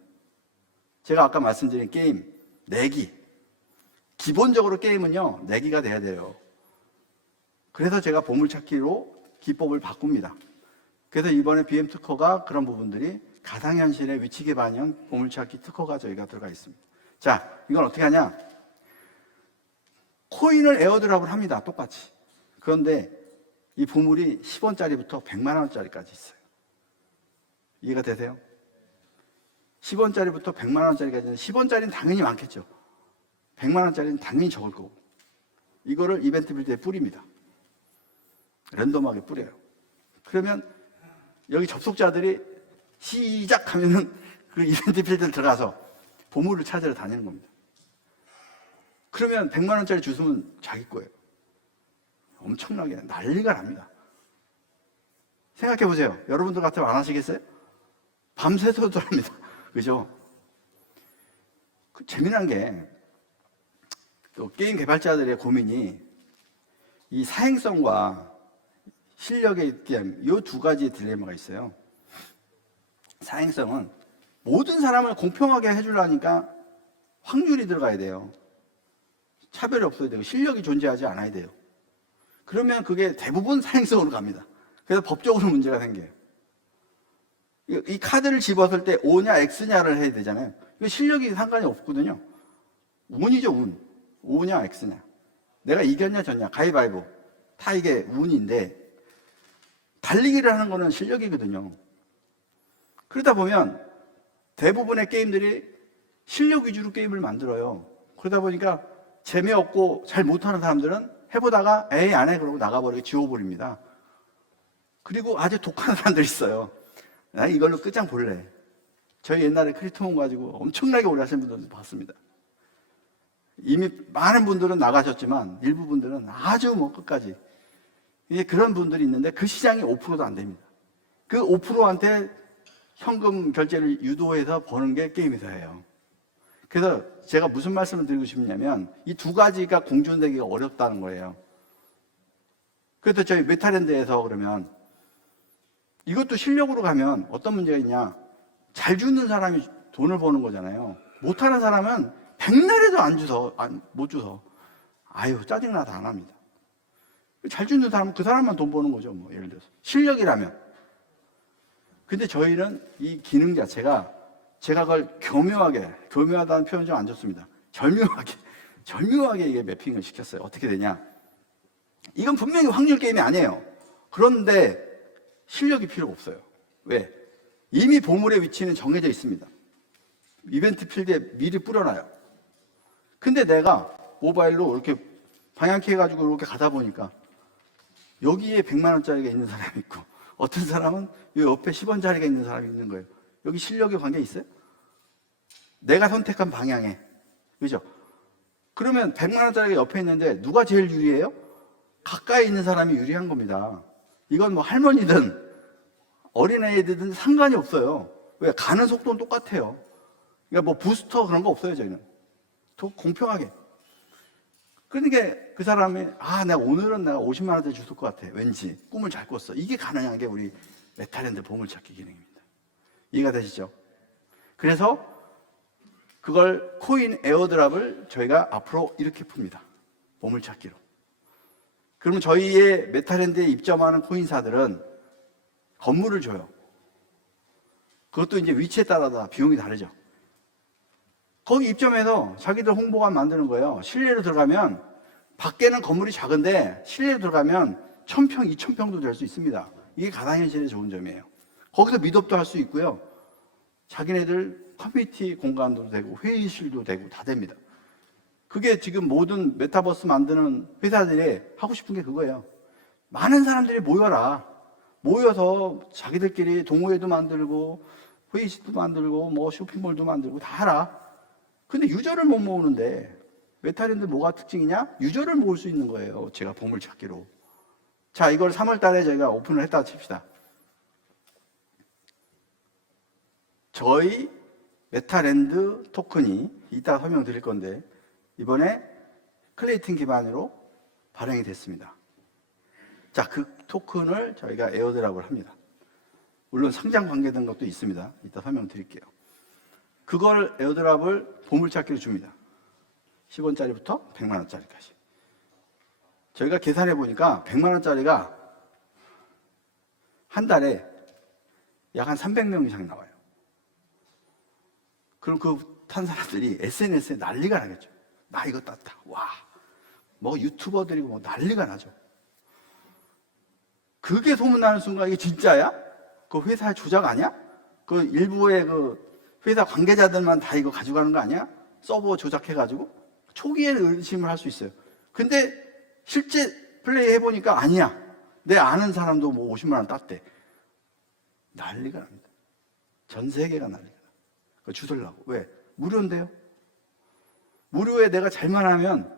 제가 아까 말씀드린 게임, 내기. 기본적으로 게임은요, 내기가 돼야 돼요. 그래서 제가 보물찾기로 기법을 바꿉니다. 그래서 이번에 BM 특허가 그런 부분들이 가상현실의 위치계 반영 보물찾기 특허가 저희가 들어가 있습니다. 자, 이건 어떻게 하냐? 코인을 에어드랍을 합니다. 똑같이. 그런데 이 보물이 10원짜리부터 100만 원짜리까지 있어요. 이해가 되세요? 10원짜리부터 100만 원짜리까지는 10원짜리는 당연히 많겠죠. 100만 원짜리는 당연히 적을 거고. 이거를 이벤트 빌드에 뿌립니다. 랜덤하게 뿌려요. 그러면 여기 접속자들이 시작하면은 그 이벤트 필드에 들어가서 보물을 찾으러 다니는 겁니다. 그러면 100만 원짜리 주스면 자기 거예요. 엄청나게 난리가 납니다. 생각해 보세요. 여러분들 같으면 안 하시겠어요? 밤새서도 합니다. 그죠? 재미난 게 또 게임 개발자들의 고민이 이 사행성과 실력에 대한 이 두 가지의 딜레마가 있어요. 사행성은 모든 사람을 공평하게 해주려니까 확률이 들어가야 돼요. 차별이 없어야 되고 실력이 존재하지 않아야 돼요. 그러면 그게 대부분 사행성으로 갑니다. 그래서 법적으로 문제가 생겨요. 이 카드를 집었을 때 O냐 X냐를 해야 되잖아요. 실력이 상관이 없거든요. 운이죠, 운. O냐 X냐. 내가 이겼냐 졌냐 가위바위보. 다 이게 운인데 달리기를 하는 거는 실력이거든요. 그러다 보면 대부분의 게임들이 실력 위주로 게임을 만들어요. 그러다 보니까 재미없고 잘 못하는 사람들은 해보다가 에이 안 해 그러고 나가버리고 지워버립니다. 그리고 아주 독한 사람들 있어요. 나 이걸로 끝장 볼래. 저희 옛날에 크리토몬 가지고 엄청나게 오래 하신 분들도 봤습니다. 이미 많은 분들은 나가셨지만 일부 분들은 아주 뭐 끝까지. 이제 그런 분들이 있는데 그 시장이 5%도 안 됩니다. 그 5%한테 현금 결제를 유도해서 버는 게 게임회사예요. 그래서 제가 무슨 말씀을 드리고 싶냐면 이 두 가지가 공존되기가 어렵다는 거예요. 그래서 저희 메타랜드에서 그러면 이것도 실력으로 가면 어떤 문제가 있냐. 잘 주는 사람이 돈을 버는 거잖아요. 못하는 사람은 백날에도 못 주서 아유 짜증나서 안 합니다. 잘 주는 사람은 그 사람만 돈 버는 거죠. 뭐 예를 들어서 실력이라면. 근데 저희는 이 기능 자체가 제가 그걸 교묘하다는 표현 좀 안 좋습니다. 절묘하게 이게 매핑을 시켰어요. 어떻게 되냐? 이건 분명히 확률 게임이 아니에요. 그런데 실력이 필요 없어요. 왜? 이미 보물의 위치는 정해져 있습니다. 이벤트 필드에 미리 뿌려놔요. 근데 내가 모바일로 이렇게 방향키 해가지고 이렇게 가다 보니까 여기에 100만 원짜리가 있는 사람이 있고 어떤 사람은 이 옆에 10원짜리가 있는 사람이 있는 거예요. 여기 실력에 관계 있어요? 내가 선택한 방향에. 그죠? 그러면 100만 원짜리가 옆에 있는데 누가 제일 유리해요? 가까이 있는 사람이 유리한 겁니다. 이건 뭐 할머니든 어린애들든 상관이 없어요. 왜? 가는 속도는 똑같아요. 그러니까 뭐 부스터 그런 거 없어요, 저희는. 더 공평하게. 그러니까 그 사람이 오늘은 내가 50만 원짜리 주실 것 같아. 왠지 꿈을 잘 꿨어. 이게 가능한 게 우리 메타랜드 보물찾기 기능입니다. 이해가 되시죠? 그래서 그걸 코인 에어드랍을 저희가 앞으로 이렇게 풉니다. 보물찾기로. 그러면 저희의 메타랜드에 입점하는 코인사들은 건물을 줘요. 그것도 이제 위치에 따라 다 비용이 다르죠. 거기 입점해서 자기들 홍보관 만드는 거예요. 실내로 들어가면 밖에는 건물이 작은데 실내로 들어가면 1000평, 2000평도 될 수 있습니다. 이게 가상현실의 좋은 점이에요. 거기서 미덥도 할 수 있고요. 자기네들 커뮤니티 공간도 되고 회의실도 되고 다 됩니다. 그게 지금 모든 메타버스 만드는 회사들이 하고 싶은 게 그거예요. 많은 사람들이 모여서 자기들끼리 동호회도 만들고 회의실도 만들고 뭐 쇼핑몰도 만들고 다 하라. 근데 유저를 못 모으는데 메타랜드 뭐가 특징이냐? 유저를 모을 수 있는 거예요. 제가 보물찾기로. 자, 이걸 3월 달에 저희가 오픈을 했다고 칩시다. 저희 메타랜드 토큰이 이따 설명드릴 건데 이번에 클레이튼 기반으로 발행이 됐습니다. 자, 그 토큰을 저희가 에어드랍을 합니다. 물론 상장 관계된 것도 있습니다. 이따 설명드릴게요. 그걸 에어드랍을 보물찾기로 줍니다. 10원짜리부터 100만 원짜리까지. 저희가 계산해 보니까 100만 원짜리가 한 달에 약 한 300명 이상 나와요. 그럼 그 탄 사람들이 SNS에 난리가 나겠죠. 나 이거 땄다. 와. 뭐 유튜버들이고 뭐 난리가 나죠. 그게 소문나는 순간 이게 진짜야? 그 회사의 조작 아니야? 그 일부의 그 회사 관계자들만 다 이거 가져가는 거 아니야? 서버 조작해가지고? 초기에는 의심을 할 수 있어요. 근데 실제 플레이 해보니까 아니야. 내 아는 사람도 뭐 50만 원 땄대. 난리가 납니다. 전 세계가 난리가 나. 그거 주술라고. 왜? 무료인데요? 무료에 내가 잘만 하면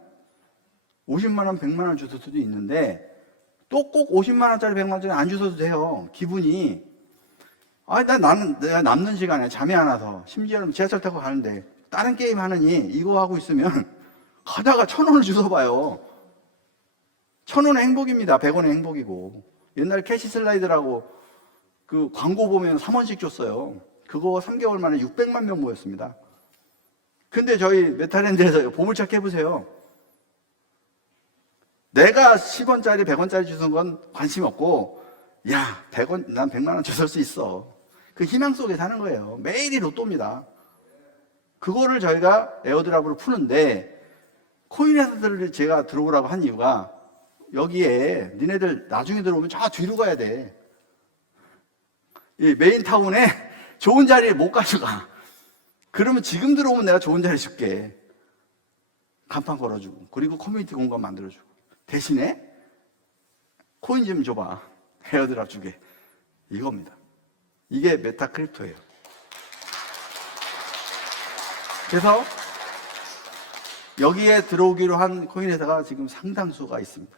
50만 원, 100만 원 주실 수도 있는데 또 꼭 50만 원짜리, 100만 원짜리 안 주셔도 돼요. 기분이. 내가 남는 시간에 잠이 안 와서 심지어는 지하철 타고 가는데 다른 게임 하느니 이거 하고 있으면 가다가 1000원을 주워봐요. 1000원의 행복입니다. 100원의 행복이고. 옛날에 캐시 슬라이드라고 그 광고 보면 3원씩 줬어요. 그거 3개월 만에 600만 명 모였습니다. 근데 저희 메타랜드에서 보물찾기 해보세요. 내가 10원짜리, 100원짜리 주는 건 관심 없고, 야, 100원, 난 100만 원 주실 수 있어. 그 희망 속에 사는 거예요. 매일이 로또입니다. 그거를 저희가 에어드랍으로 푸는데, 코인 회사들을 제가 들어오라고 한 이유가, 여기에 니네들 나중에 들어오면 저 뒤로 가야 돼. 이 메인타운에 좋은 자리에 못 가져가. 그러면 지금 들어오면 내가 좋은 자리 줄게. 간판 걸어주고, 그리고 커뮤니티 공간 만들어주고, 대신에 코인 좀 줘봐. 에어드랍 주게. 이겁니다. 이게 메타 크립토예요. 그래서 여기에 들어오기로 한 코인 회사가 지금 상당수가 있습니다.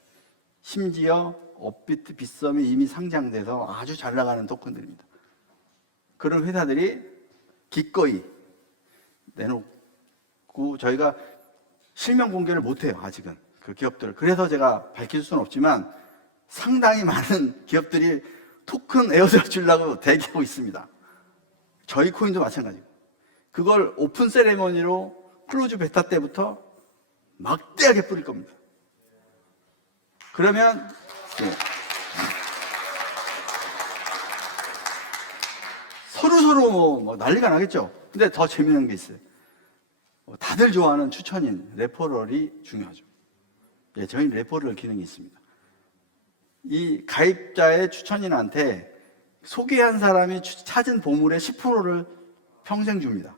심지어 업비트, 빗썸이 이미 상장돼서 아주 잘 나가는 토큰들입니다. 그런 회사들이 기꺼이 내놓고, 저희가 실명 공개를 못해요, 아직은. 그 기업들. 그래서 제가 밝힐 수는 없지만 상당히 많은 기업들이 토큰 에어드랍 주려고 대기하고 있습니다. 저희 코인도 마찬가지고. 그걸 오픈 세레머니로 클로즈 베타 때부터 막대하게 뿌릴 겁니다. 그러면 서로 뭐 난리가 나겠죠. 근데 더 재미있는 게 있어요. 다들 좋아하는 추천인 레퍼럴이 중요하죠. 예, 저희 레퍼럴 기능이 있습니다. 이 가입자의 추천인한테 소개한 사람이 찾은 보물의 10%를 평생 줍니다.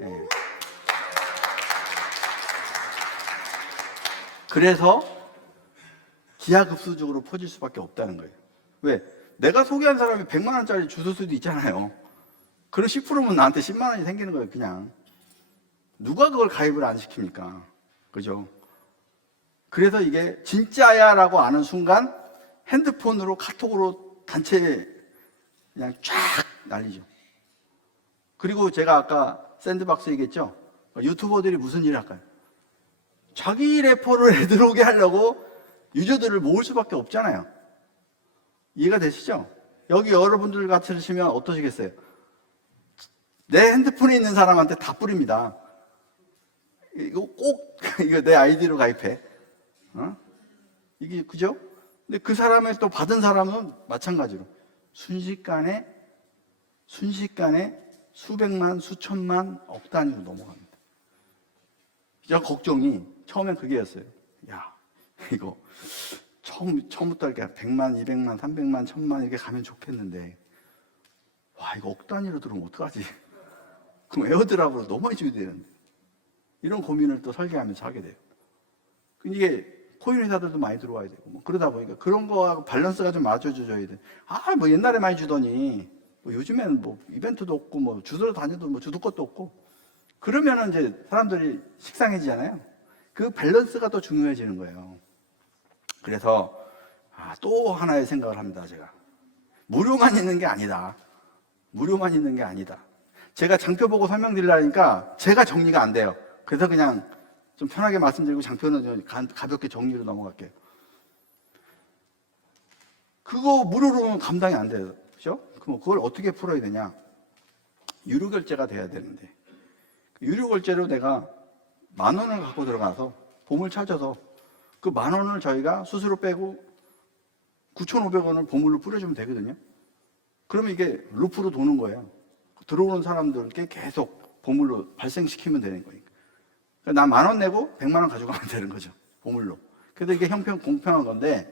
예. 그래서 기하급수적으로 퍼질 수밖에 없다는 거예요. 왜? 내가 소개한 사람이 100만 원짜리 주실 수도 있잖아요. 그럼 10%면 나한테 10만 원이 생기는 거예요, 그냥. 누가 그걸 가입을 안 시킵니까? 그죠? 그래서 이게 진짜야 라고 아는 순간 핸드폰으로 카톡으로 단체 그냥 쫙 날리죠. 그리고 제가 아까 샌드박스 얘기했죠? 유튜버들이 무슨 일을 할까요? 자기 레퍼를 들어오게 하려고 유저들을 모을 수밖에 없잖아요. 이해가 되시죠? 여기 여러분들 같으시면 어떠시겠어요? 내 핸드폰에 있는 사람한테 다 뿌립니다. 이거 꼭 이거 내 아이디로 가입해. 이게 그죠? 근데 그 사람을 또 받은 사람은 마찬가지로 순식간에 수백만, 수천만, 억 단위로 넘어갑니다. 저 걱정이 처음엔 그게였어요. 야, 이거 처음부터 이렇게 100만, 200만, 300만, 1000만 이렇게 가면 좋겠는데, 와, 이거 억 단위로 들어오면 어떡하지? 그럼 에어드랍으로 너무 많이 줘야 되는데. 이런 고민을 또 설계하면서 하게 돼요. 이게 코인 회사들도 많이 들어와야 되고, 뭐 그러다 보니까 그런 거하고 밸런스가 좀 맞춰줘야 돼. 아, 뭐 옛날에 많이 주더니, 뭐 요즘에는 뭐 이벤트도 없고, 뭐 주소로 다녀도 뭐 주도 것도 없고, 그러면은 이제 사람들이 식상해지잖아요. 그 밸런스가 더 중요해지는 거예요. 그래서, 또 하나의 생각을 합니다, 제가. 무료만 있는 게 아니다. 무료만 있는 게 아니다. 제가 장표 보고 설명드리려니까 제가 정리가 안 돼요. 그래서 그냥 좀 편하게 말씀드리고 장표는 가볍게 정리로 넘어갈게요. 그거 무료로는 감당이 안 돼요. 그죠? 그럼 그걸 어떻게 풀어야 되냐? 유료 결제가 돼야 되는데, 유료 결제로 내가 10,000원을 갖고 들어가서 보물 찾아서 그 10,000원을 저희가 수수료 빼고 9,500원을 보물로 뿌려주면 되거든요. 그러면 이게 루프로 도는 거예요. 들어오는 사람들께 계속 보물로 발생시키면 되는 거니까. 나 10,000원 내고 100만 원 가져가면 되는 거죠. 보물로. 그래서 이게 공평한 건데,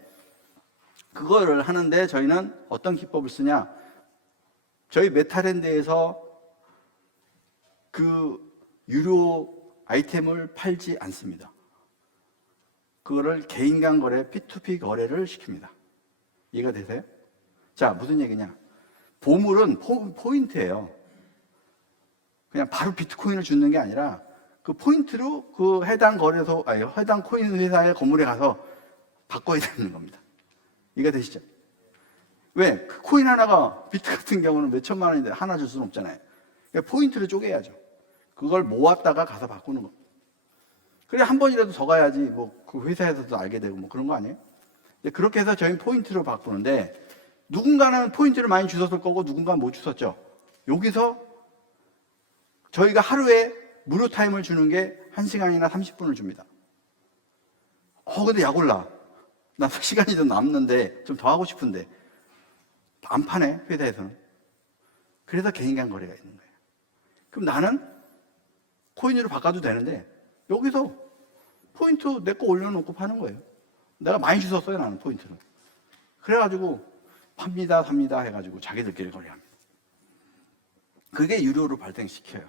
그거를 하는데 저희는 어떤 기법을 쓰냐? 저희 메타랜드에서 그 유료 아이템을 팔지 않습니다. 그거를 개인 간 거래, P2P 거래를 시킵니다. 이해가 되세요? 자, 무슨 얘기냐? 보물은 포인트예요. 그냥 바로 비트코인을 주는 게 아니라 그 포인트로 그 해당 거래소, 해당 코인 회사의 건물에 가서 바꿔야 되는 겁니다. 이해가 되시죠? 왜? 그 코인 하나가 비트 같은 경우는 몇 천만 원인데 하나 줄 수는 없잖아요. 그러니까 포인트를 쪼개야죠. 그걸 모았다가 가서 바꾸는 겁니다. 그래, 한 번이라도 더 가야지 뭐 그 회사에서도 알게 되고 뭐 그런 거 아니에요? 그렇게 해서 저희는 포인트로 바꾸는데, 누군가는 포인트를 많이 주셨을 거고 누군가는 못 주셨죠. 여기서 저희가 하루에 무료 타임을 주는 게 1시간이나 30분을 줍니다. 근데 약 올라. 나 시간이 좀 남는데 좀 더 하고 싶은데 안 파네, 회사에서는. 그래서 개인 간 거래가 있는 거예요. 그럼 나는 코인으로 바꿔도 되는데 여기서 포인트 내 거 올려놓고 파는 거예요. 내가 많이 주웠어요, 나는 포인트를. 그래가지고 팝니다, 삽니다 해가지고 자기들끼리 거래합니다. 그게 유료로 발생시켜요.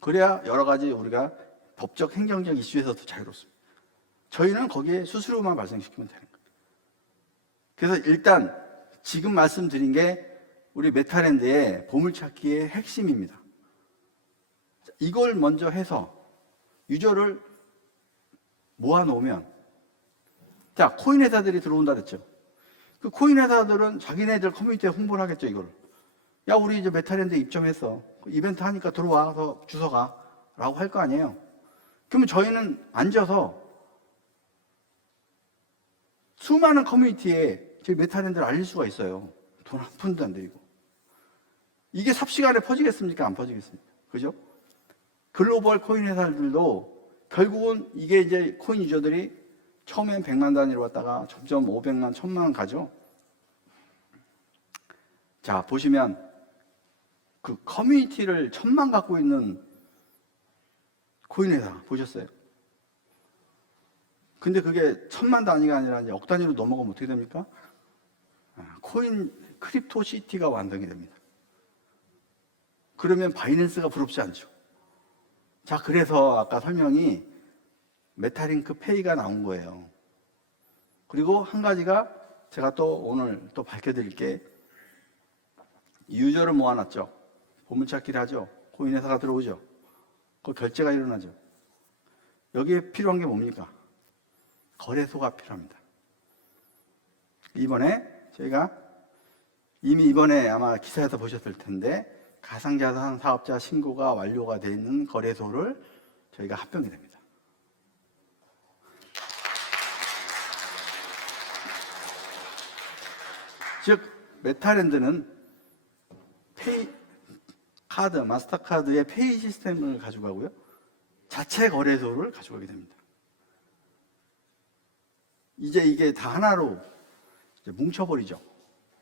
그래야 여러 가지 우리가 법적, 행정적 이슈에서도 자유롭습니다. 저희는 거기에 수수료만 발생시키면 되는 거예요. 그래서 일단 지금 말씀드린 게 우리 메타랜드의 보물찾기의 핵심입니다. 이걸 먼저 해서 유저를 모아놓으면, 자, 코인 회사들이 들어온다 그랬죠. 그 코인 회사들은 자기네들 커뮤니티에 홍보를 하겠죠, 이걸. 야, 우리 이제 메타랜드에 입점했어. 이벤트 하니까 들어와서 주소가. 라고 할 거 아니에요. 그러면 저희는 앉아서 수많은 커뮤니티에 저희 메타랜드를 알릴 수가 있어요. 돈 한 푼도 안 들이고. 이게 삽시간에 퍼지겠습니까? 안 퍼지겠습니까? 그죠? 글로벌 코인 회사들도 결국은 이게 이제 코인 유저들이 처음엔 100만 단위로 왔다가 점점 500만, 1000만 가죠. 자, 보시면 그 커뮤니티를 1000만 갖고 있는 코인 회사 보셨어요? 근데 그게 1000만 단위가 아니라 이제 억 단위로 넘어가면 어떻게 됩니까? 코인 크립토 시티가 완성이 됩니다. 그러면 바이낸스가 부럽지 않죠. 자, 그래서 아까 설명이 메타링크 페이가 나온 거예요. 그리고 한 가지가 제가 또 오늘 또 밝혀드릴게, 유저를 모아놨죠. 보물찾기를 하죠. 코인 회사가 들어오죠. 그 결제가 일어나죠. 여기에 필요한 게 뭡니까? 거래소가 필요합니다. 이번에 저희가 이미 이번에 아마 기사에서 보셨을 텐데 가상자산 사업자 신고가 완료가 되어 있는 거래소를 저희가 합병이 됩니다. 즉 메타랜드는 페이 카드, 마스터카드의 페이 시스템을 가져가고요, 자체 거래소를 가져가게 됩니다. 이제 이게 다 하나로 이제 뭉쳐버리죠.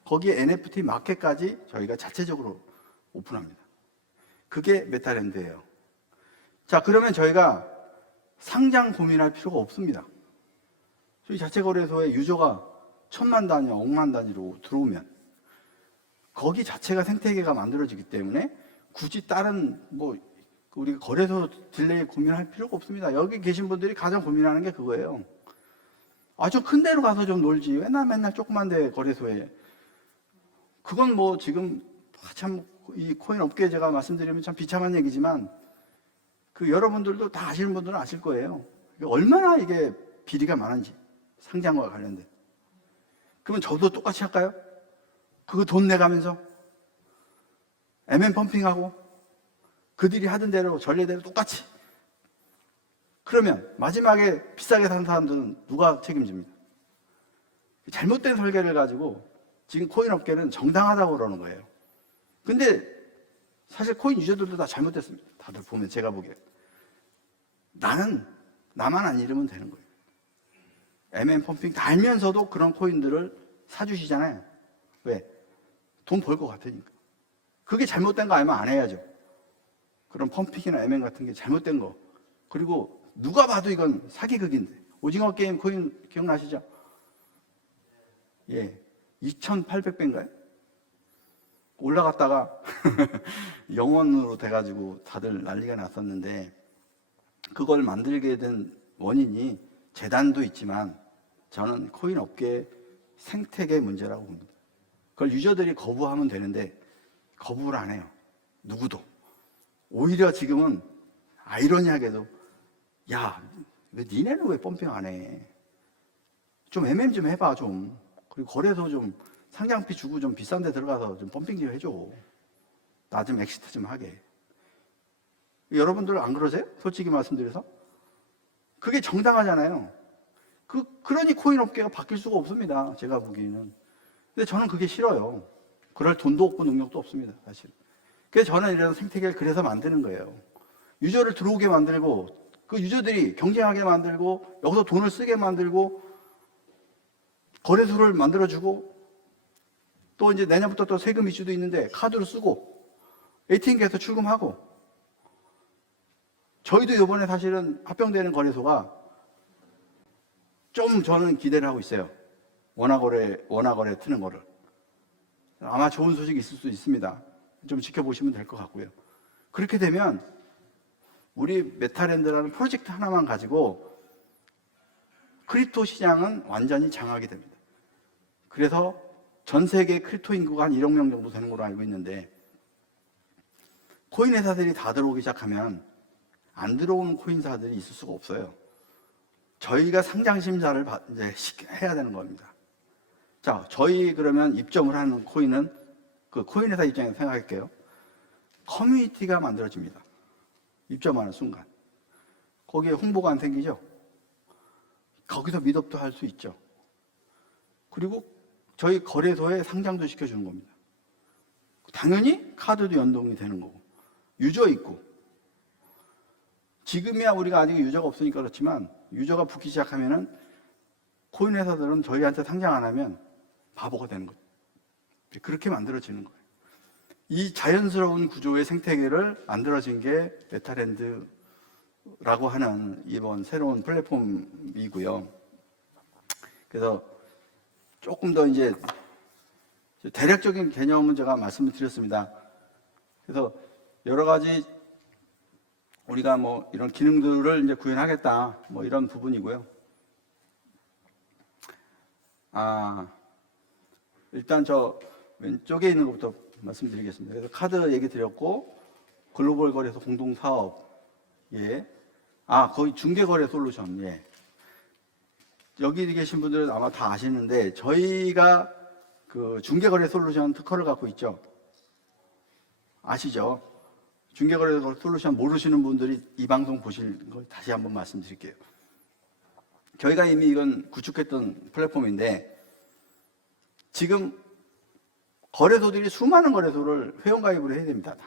거기에 NFT 마켓까지 저희가 자체적으로 오픈합니다. 그게 메타랜드예요. 자, 그러면 저희가 상장 고민할 필요가 없습니다. 저희 자체 거래소에 유저가 1000만 단위, 억만 단위로 들어오면 거기 자체가 생태계가 만들어지기 때문에 굳이 다른 우리가 거래소 딜레이 고민할 필요가 없습니다. 여기 계신 분들이 가장 고민하는 게 그거예요. 아주 큰 데로 가서 좀 놀지. 왜 나 맨날 조그만 데 거래소에. 그건 지금 참 이 코인 업계에 제가 말씀드리면 참 비참한 얘기지만 여러분들도 다 아시는 분들은 아실 거예요. 얼마나 이게 비리가 많은지, 상장과 관련된. 그러면 저도 똑같이 할까요? 그거 돈 내가면서 펌핑하고 그들이 하던 대로 전례대로 똑같이. 그러면 마지막에 비싸게 산 사람들은 누가 책임집니까? 잘못된 설계를 가지고 지금 코인 업계는 정당하다고 그러는 거예요. 근데 사실 코인 유저들도 다 잘못됐습니다. 다들 보면 제가 보기에 나만 안 잃으면 되는 거예요. 펌핑 다 알면서도 그런 코인들을 사주시잖아요. 왜? 돈 벌 것 같으니까. 그게 잘못된 거 알면 안 해야죠. 그런 펌핑이나 같은 게 잘못된 거. 그리고 누가 봐도 이건 사기극인데. 오징어 게임 코인 기억나시죠? 예. 2800배인가요? 올라갔다가 0원으로 돼가지고 다들 난리가 났었는데, 그걸 만들게 된 원인이 재단도 있지만 저는 코인 업계의 생태계 문제라고 봅니다. 그걸 유저들이 거부하면 되는데 거부를 안 해요. 누구도. 오히려 지금은 아이러니하게도 야, 니네는 왜 펌핑 안 해? 좀 좀 해봐 좀. 그리고 거래소 좀 상장비 주고 좀 비싼 데 들어가서 좀 펌핑 좀 해줘. 나 좀 엑시트 좀 하게. 여러분들 안 그러세요? 솔직히 말씀드려서. 그게 정당하잖아요. 그러니 코인 업계가 바뀔 수가 없습니다. 제가 보기에는. 근데 저는 그게 싫어요. 그럴 돈도 없고 능력도 없습니다, 사실. 그래서 저는 이런 생태계를 그래서 만드는 거예요. 유저를 들어오게 만들고, 그 유저들이 경쟁하게 만들고, 여기서 돈을 쓰게 만들고, 거래소를 만들어주고, 또 이제 내년부터 또 세금 이슈도 있는데, 카드로 쓰고, ATM기에서 출금하고, 저희도 이번에 사실은 합병되는 거래소가 좀 저는 기대를 하고 있어요. 원화거래 트는 거를. 아마 좋은 소식이 있을 수 있습니다. 좀 지켜보시면 될 것 같고요. 그렇게 되면 우리 메타랜드라는 프로젝트 하나만 가지고 크립토 시장은 완전히 장악이 됩니다. 그래서 전 세계 크립토 인구가 한 1억 명 정도 되는 걸로 알고 있는데, 코인 회사들이 다 들어오기 시작하면 안 들어오는 코인사들이 있을 수가 없어요. 저희가 상장 심사를 이제 해야 되는 겁니다. 자, 저희 그러면 입점을 하는 코인은 그 코인 회사 입장에서 생각할게요. 커뮤니티가 만들어집니다. 입점하는 순간. 거기에 홍보관 생기죠? 거기서 미덥도 할 수 있죠. 그리고 저희 거래소에 상장도 시켜주는 겁니다. 당연히 카드도 연동이 되는 거고, 유저 있고. 지금이야 우리가 아직 유저가 없으니까 그렇지만, 유저가 붙기 시작하면은 코인 회사들은 저희한테 상장 안 하면 바보가 되는 거죠. 그렇게 만들어지는 거예요. 이 자연스러운 구조의 생태계를 만들어진 게 메타랜드라고 하는 이번 새로운 플랫폼이고요. 그래서 조금 더 이제 대략적인 개념은 제가 말씀을 드렸습니다. 그래서 여러 가지 우리가 뭐 이런 기능들을 이제 구현하겠다, 뭐 이런 부분이고요. 일단 저 왼쪽에 있는 것부터 말씀드리겠습니다. 그래서 카드 얘기 드렸고, 글로벌 거래소 공동 사업, 예. 거기 중개 거래 솔루션, 예. 여기 계신 분들은 아마 다 아시는데, 저희가 그 중개 거래 솔루션 특허를 갖고 있죠. 아시죠? 중개 거래 솔루션 모르시는 분들이 이 방송 보실 걸 다시 한번 말씀드릴게요. 저희가 이미 이건 구축했던 플랫폼인데, 지금 거래소들이 수많은 거래소를 회원가입을 해야 됩니다. 다.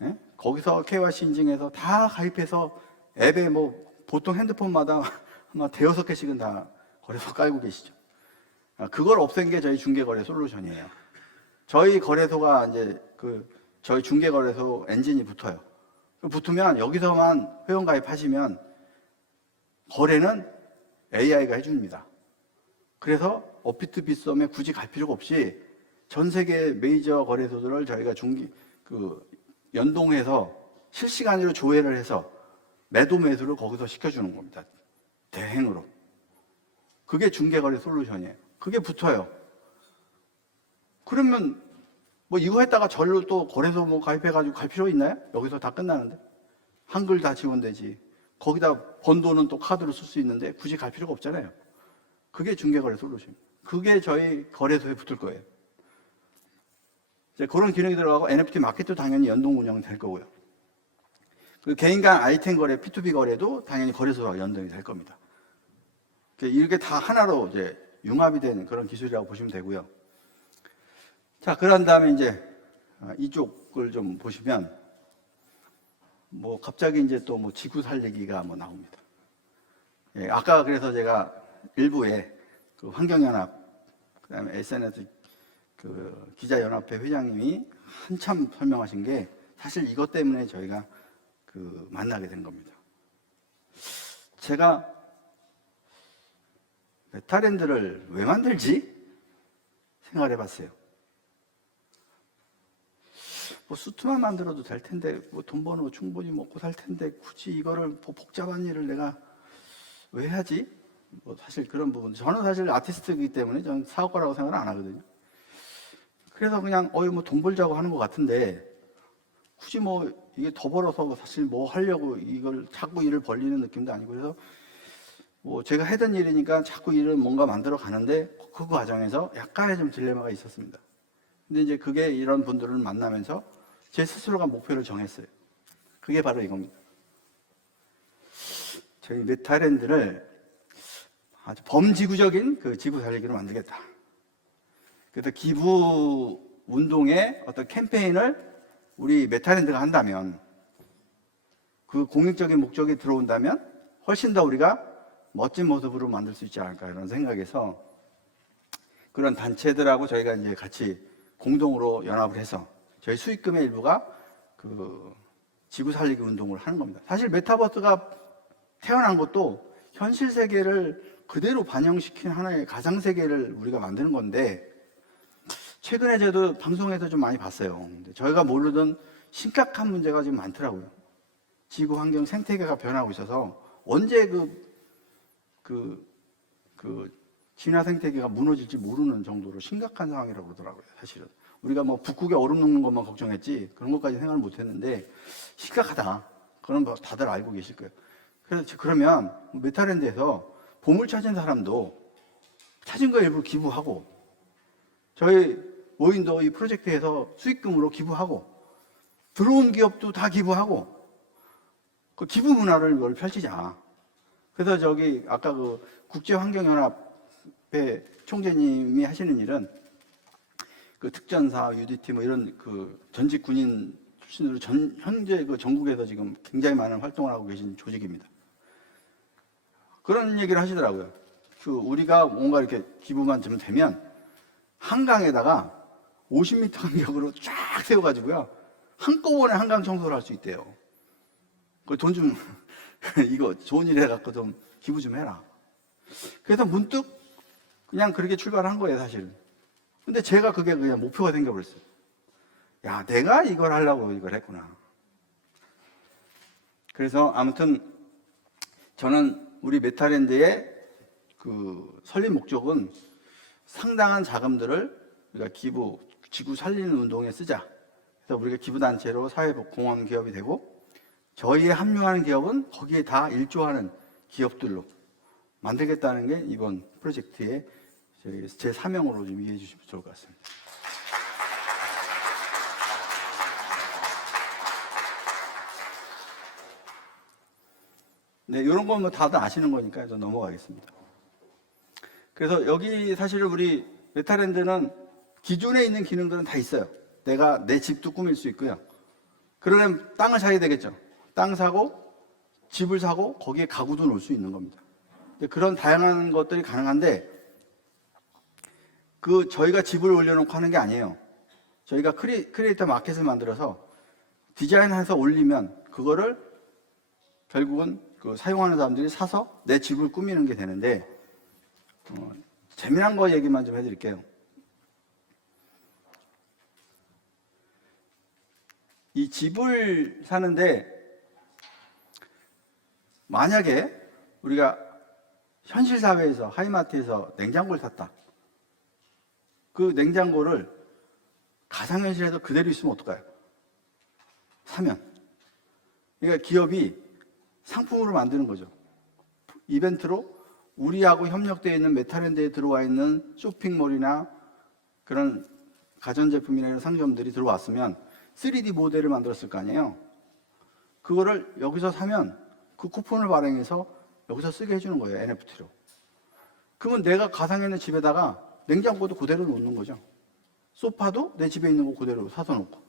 예? 거기서 KYC 인증해서 다 가입해서 앱에 뭐 보통 핸드폰마다 아마 대여섯 개씩은 다 거래소 깔고 계시죠. 그걸 없앤 게 저희 중개거래 솔루션이에요. 저희 거래소가 이제 저희 중개거래소 엔진이 붙어요. 붙으면 여기서만 회원가입하시면 거래는 AI가 해줍니다. 그래서 업비트 빗썸에 굳이 갈 필요가 없이 전 세계 메이저 거래소들을 저희가 연동해서 실시간으로 조회를 해서 매도 매수를 거기서 시켜주는 겁니다. 대행으로. 그게 중개거래 솔루션이에요. 그게 붙어요. 그러면 뭐 이거 했다가 절로 또 거래소 뭐 가입해가지고 갈 필요 있나요? 여기서 다 끝나는데. 한글 다 지원되지. 거기다 번 돈은 또 카드로 쓸 수 있는데 굳이 갈 필요가 없잖아요. 그게 중개거래 솔루션. 그게 저희 거래소에 붙을 거예요. 이제 그런 기능이 들어가고 NFT 마켓도 당연히 연동 운영될 거고요. 그 개인 간 아이템 거래, P2B 거래도 당연히 거래소와 연동이 될 겁니다. 이렇게 다 하나로 이제 융합이 된 그런 기술이라고 보시면 되고요. 자, 그런 다음에 이제 이쪽을 좀 보시면 뭐 갑자기 이제 또 뭐 지구 살리기가 뭐 나옵니다. 예, 아까 그래서 제가 일부에 그 환경연합, 그다음에 SNS 그 기자연합회 회장님이 한참 설명하신 게 사실 이것 때문에 저희가 만나게 된 겁니다. 제가 메타랜드를 왜 만들지? 생각을 해봤어요. 뭐 수트만 만들어도 될 텐데, 뭐 돈 버는 거 충분히 먹고 살 텐데, 굳이 이거를 뭐 복잡한 일을 내가 왜 하지? 뭐 사실 그런 부분. 저는 사실 아티스트이기 때문에 저는 사업가라고 생각을 안 하거든요. 그래서 그냥 뭐 돈 벌자고 하는 것 같은데, 굳이 뭐 이게 더 벌어서 사실 뭐 하려고 이걸 자꾸 일을 벌리는 느낌도 아니고, 그래서 뭐 제가 하던 일이니까 자꾸 일을 뭔가 만들어 가는데 그 과정에서 약간의 좀 딜레마가 있었습니다. 근데 이제 그게 이런 분들을 만나면서 제 스스로가 목표를 정했어요. 그게 바로 이겁니다. 저희 메타랜드를 아주 범지구적인 그 지구 살리기로 만들겠다. 그래서 기부 운동의 어떤 캠페인을 우리 메타랜드가 한다면, 그 공익적인 목적이 들어온다면 훨씬 더 우리가 멋진 모습으로 만들 수 있지 않을까, 이런 생각에서 그런 단체들하고 저희가 이제 같이 공동으로 연합을 해서 저희 수익금의 일부가 그 지구 살리기 운동을 하는 겁니다. 사실 메타버스가 태어난 것도 현실 세계를 그대로 반영시킨 하나의 가상 세계를 우리가 만드는 건데, 최근에 저도 방송에서 좀 많이 봤어요. 근데 저희가 모르던 심각한 문제가 지금 많더라고요. 지구 환경 생태계가 변하고 있어서 언제 진화 생태계가 무너질지 모르는 정도로 심각한 상황이라고 그러더라고요. 사실은 우리가 뭐 북극에 얼음 녹는 것만 걱정했지 그런 것까지 생각을 못했는데 심각하다. 그건 뭐 다들 알고 계실 거예요. 그래서 그러면 메타랜드에서 보물 찾은 사람도 찾은 거 일부 기부하고, 저희 모인도 이 프로젝트에서 수익금으로 기부하고, 들어온 기업도 다 기부하고, 그 기부 문화를 이걸 펼치자. 그래서 저기 아까 그 국제환경연합회 총재님이 하시는 일은 그 특전사, UDT 뭐 이런 그 전직 군인 출신으로 현재 그 전국에서 지금 굉장히 많은 활동을 하고 계신 조직입니다. 그런 얘기를 하시더라고요. 우리가 뭔가 이렇게 기부만 좀 되면 한강에다가 50m 간격으로 쫙 세워가지고요, 한꺼번에 한강 청소를 할 수 있대요. 그 돈 좀, 이거 좋은 일 해갖고 좀 기부 좀 해라. 그래서 문득 그냥 그렇게 출발한 거예요, 사실. 근데 제가 그게 그냥 목표가 생겨버렸어요. 야, 내가 이걸 하려고 이걸 했구나. 그래서 아무튼 저는 우리 메타랜드의 그 설립 목적은 상당한 자금들을 우리가 지구 살리는 운동에 쓰자. 그래서 우리가 기부단체로 사회공헌 기업이 되고, 저희에 합류하는 기업은 거기에 다 일조하는 기업들로 만들겠다는 게 이번 프로젝트의 제 사명으로 좀 이해해 주시면 좋을 것 같습니다. 네, 이런 건 뭐 다들 아시는 거니까 좀 넘어가겠습니다. 그래서 여기 사실 우리 메타랜드는 기존에 있는 기능들은 다 있어요. 내가 내 집도 꾸밀 수 있고요. 그러려면 땅을 사야 되겠죠. 땅 사고 집을 사고 거기에 가구도 놓을 수 있는 겁니다. 그런 다양한 것들이 가능한데, 저희가 집을 올려놓고 하는 게 아니에요. 저희가 크리에이터 마켓을 만들어서 디자인해서 올리면 그거를 결국은 사용하는 사람들이 사서 내 집을 꾸미는 게 되는데, 재미난 거 얘기만 좀 해드릴게요. 이 집을 사는데 만약에 우리가 현실 사회에서 하이마트에서 냉장고를 샀다. 그 냉장고를 가상현실에서 그대로 있으면 어떨까요? 사면. 그러니까 기업이 상품으로 만드는 거죠. 이벤트로 우리하고 협력되어 있는 메타랜드에 들어와 있는 쇼핑몰이나 그런 가전제품이나 이런 상점들이 들어왔으면 3D 모델을 만들었을 거 아니에요. 그거를 여기서 사면 그 쿠폰을 발행해서 여기서 쓰게 해주는 거예요, NFT로. 그러면 내가 가상에 있는 집에다가 냉장고도 그대로 놓는 거죠. 소파도 내 집에 있는 거 그대로 사서 놓고.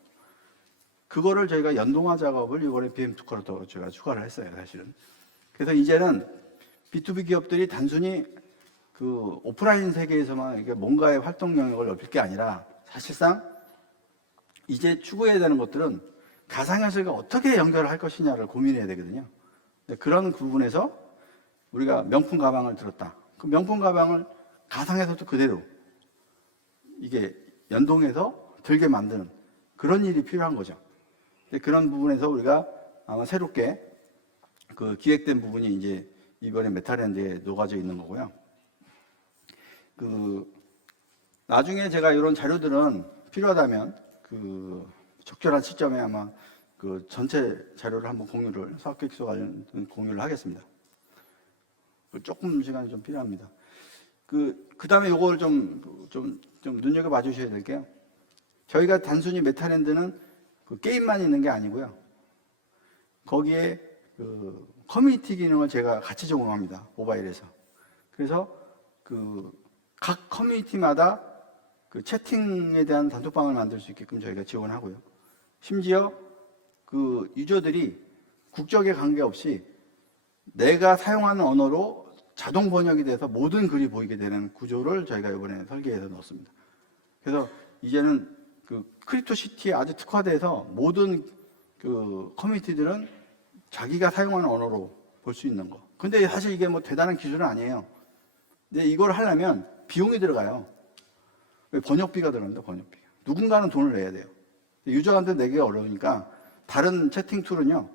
그거를 저희가 연동화 작업을 이번에 BM2컬로 제가 추가를 했어요, 사실은. 그래서 이제는 B2B 기업들이 단순히 오프라인 세계에서만 이게 뭔가의 활동 영역을 넓힐 게 아니라, 사실상 이제 추구해야 되는 것들은 가상현실과 어떻게 연결을 할 것이냐를 고민해야 되거든요. 그런 부분에서 우리가 명품 가방을 들었다. 그 명품 가방을 가상에서도 그대로 이게 연동해서 들게 만드는 그런 일이 필요한 거죠. 그런 부분에서 우리가 아마 새롭게 기획된 부분이 이제 이번에 메타랜드에 녹아져 있는 거고요. 나중에 제가 이런 자료들은 필요하다면 적절한 시점에 아마 전체 자료를 한번 사업계획서 관련 공유를 하겠습니다. 조금 시간이 좀 필요합니다. 그 다음에 요걸 좀 눈여겨봐 주셔야 될게요. 저희가 단순히 메타랜드는 게임만 있는 게 아니고요. 거기에 커뮤니티 기능을 제가 같이 적용합니다. 모바일에서. 그래서 각 커뮤니티마다 채팅에 대한 단톡방을 만들 수 있게끔 저희가 지원하고요. 심지어 유저들이 국적에 관계없이 내가 사용하는 언어로 자동 번역이 돼서 모든 글이 보이게 되는 구조를 저희가 이번에 설계해서 넣었습니다. 그래서 이제는 크립토시티에 아주 특화돼서 모든 그 커뮤니티들은 자기가 사용하는 언어로 볼 수 있는 거. 근데 사실 이게 뭐 대단한 기술은 아니에요. 근데 이걸 하려면 비용이 들어가요. 번역비가 들어갑니다, 번역비가. 누군가는 돈을 내야 돼요. 유저한테 내기가 어려우니까 다른 채팅 툴은요,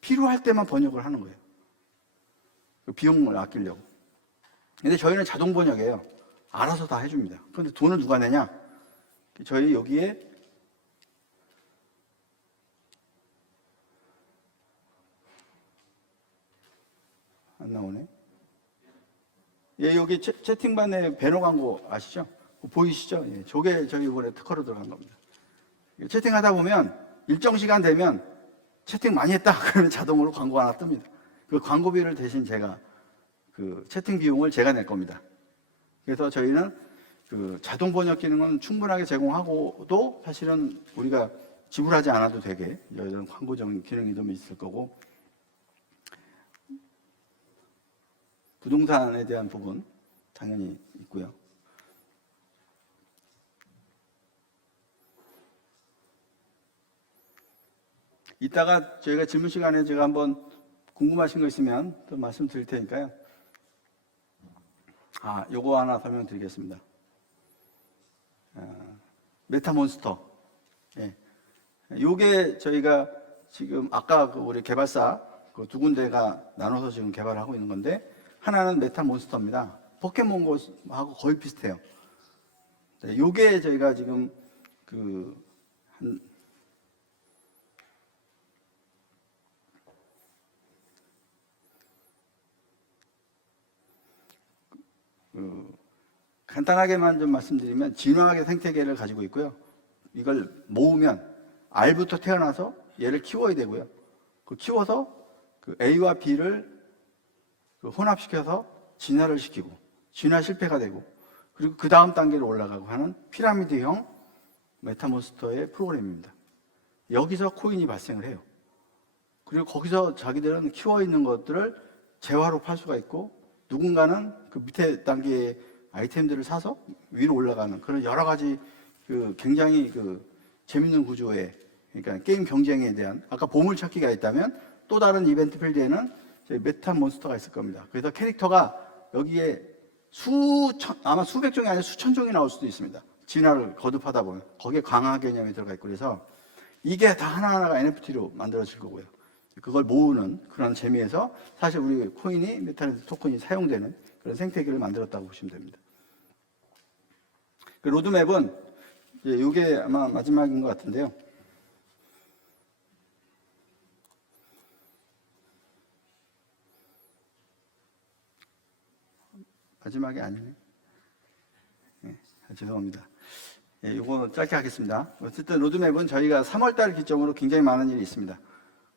필요할 때만 번역을 하는 거예요. 그 비용을 아끼려고. 근데 저희는 자동 번역이에요. 알아서 다 해줍니다. 그런데 돈을 누가 내냐? 저희 여기에 안 나오네. 예, 여기 채팅방에 배너 광고 아시죠? 보이시죠? 예, 저게 저희 이번에 특허로 들어간 겁니다. 채팅하다 보면 일정 시간 되면 채팅 많이 했다 그러면 자동으로 광고 하나 뜹니다. 그 광고비를 대신 제가 그 채팅 비용을 제가 낼 겁니다. 그래서 저희는 그 자동 번역 기능은 충분하게 제공하고도 사실은 우리가 지불하지 않아도 되게 이런 광고적인 기능이 좀 있을 거고, 부동산에 대한 부분 당연히 있고요. 이따가 저희가 질문 시간에 제가 한번 궁금하신 거 있으면 또 말씀드릴 테니까요. 요거 하나 설명드리겠습니다. 메타몬스터. 예. 요게 저희가 지금 아까 그 우리 개발사 그 두 군데가 나눠서 지금 개발하고 있는 건데, 하나는 메타몬스터입니다. 포켓몬고하고 거의 비슷해요. 네, 요게 저희가 지금 간단하게만 좀 말씀드리면 진화학의 생태계를 가지고 있고요. 이걸 모으면 R부터 태어나서 얘를 키워야 되고요. 그 키워서 그 A와 B를 혼합시켜서 진화를 시키고, 진화 실패가 되고, 그리고 그 다음 단계로 올라가고 하는 피라미드형 메타몬스터의 프로그램입니다. 여기서 코인이 발생을 해요. 그리고 거기서 자기들은 키워 있는 것들을 재화로 팔 수가 있고, 누군가는 그 밑에 단계의 아이템들을 사서 위로 올라가는 그런 여러 가지 그 굉장히 그 재밌는 구조의, 그러니까 게임 경쟁에 대한, 아까 보물찾기가 있다면 또 다른 이벤트 필드에는 저희 메타몬스터가 있을 겁니다. 그래서 캐릭터가 여기에 아마 수백 종이 아니라 수천 종이 나올 수도 있습니다. 진화를 거듭하다 보면 거기에 강화 개념이 들어가 있고, 그래서 이게 다 하나하나가 NFT로 만들어질 거고요. 그걸 모으는 그런 재미에서 사실 우리 코인이, 메타렌드 토큰이 사용되는 그런 생태계를 만들었다고 보시면 됩니다. 그 로드맵은 이게 아마 마지막인 것 같은데요. 마지막이 아니네. 네, 죄송합니다. 예, 이거 짧게 하겠습니다. 어쨌든 로드맵은 저희가 3월달 기점으로 굉장히 많은 일이 있습니다.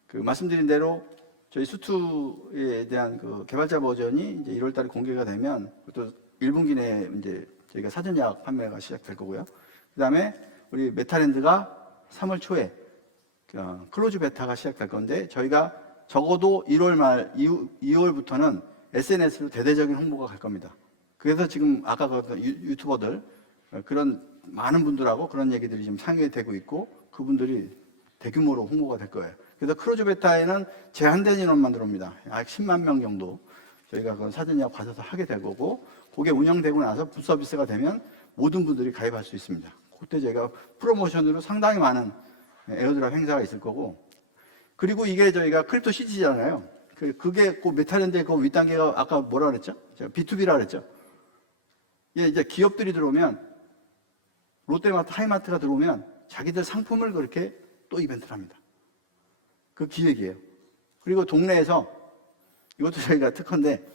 그 말씀드린 대로 저희 수투에 대한 그 개발자 버전이 이제 1월달에 공개가 되면 또 1분기 내에 이제 저희가 사전 예약 판매가 시작될 거고요. 그 다음에 우리 메타랜드가 3월 초에 클로즈 베타가 시작될 건데, 저희가 적어도 1월 말 2월부터는 SNS로 대대적인 홍보가 갈 겁니다. 그래서 지금 아까 그 유튜버들 그런 많은 분들하고 그런 얘기들이 지금 상의되고 있고, 그분들이 대규모로 홍보가 될 거예요. 그래서 클로즈 베타에는 제한된 인원만 들어옵니다. 약 10만 명 정도 저희가 그 사전 예약 받아서 하게 될 거고, 그게 운영되고 나서 부 서비스가 되면 모든 분들이 가입할 수 있습니다. 그때 저희가 프로모션으로 상당히 많은 에어드랍 행사가 있을 거고, 그리고 이게 저희가 크립토 시티잖아요. 그게 그 메타랜드의 그 윗단계가 아까 뭐라 그랬죠? 제가 B2B라 그랬죠? 예, 이제 기업들이 들어오면, 롯데마트, 하이마트가 들어오면 자기들 상품을 그렇게 또 이벤트를 합니다. 그 기획이에요. 그리고 동네에서, 이것도 저희가 특허인데,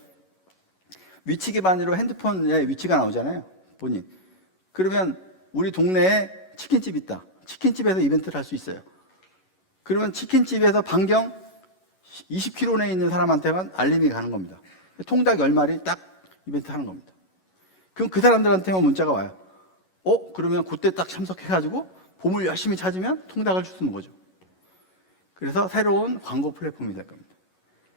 위치 기반으로 핸드폰에 위치가 나오잖아요, 본인. 그러면 우리 동네에 치킨집 있다. 치킨집에서 이벤트를 할 수 있어요. 그러면 치킨집에서 반경 20km 내에 있는 사람한테만 알림이 가는 겁니다. 통닭 10마리 딱 이벤트 하는 겁니다. 그럼 그 사람들한테만 문자가 와요. 그러면 그때 딱 참석해가지고 보물 열심히 찾으면 통닭을 주는 거죠. 그래서 새로운 광고 플랫폼이 될 겁니다.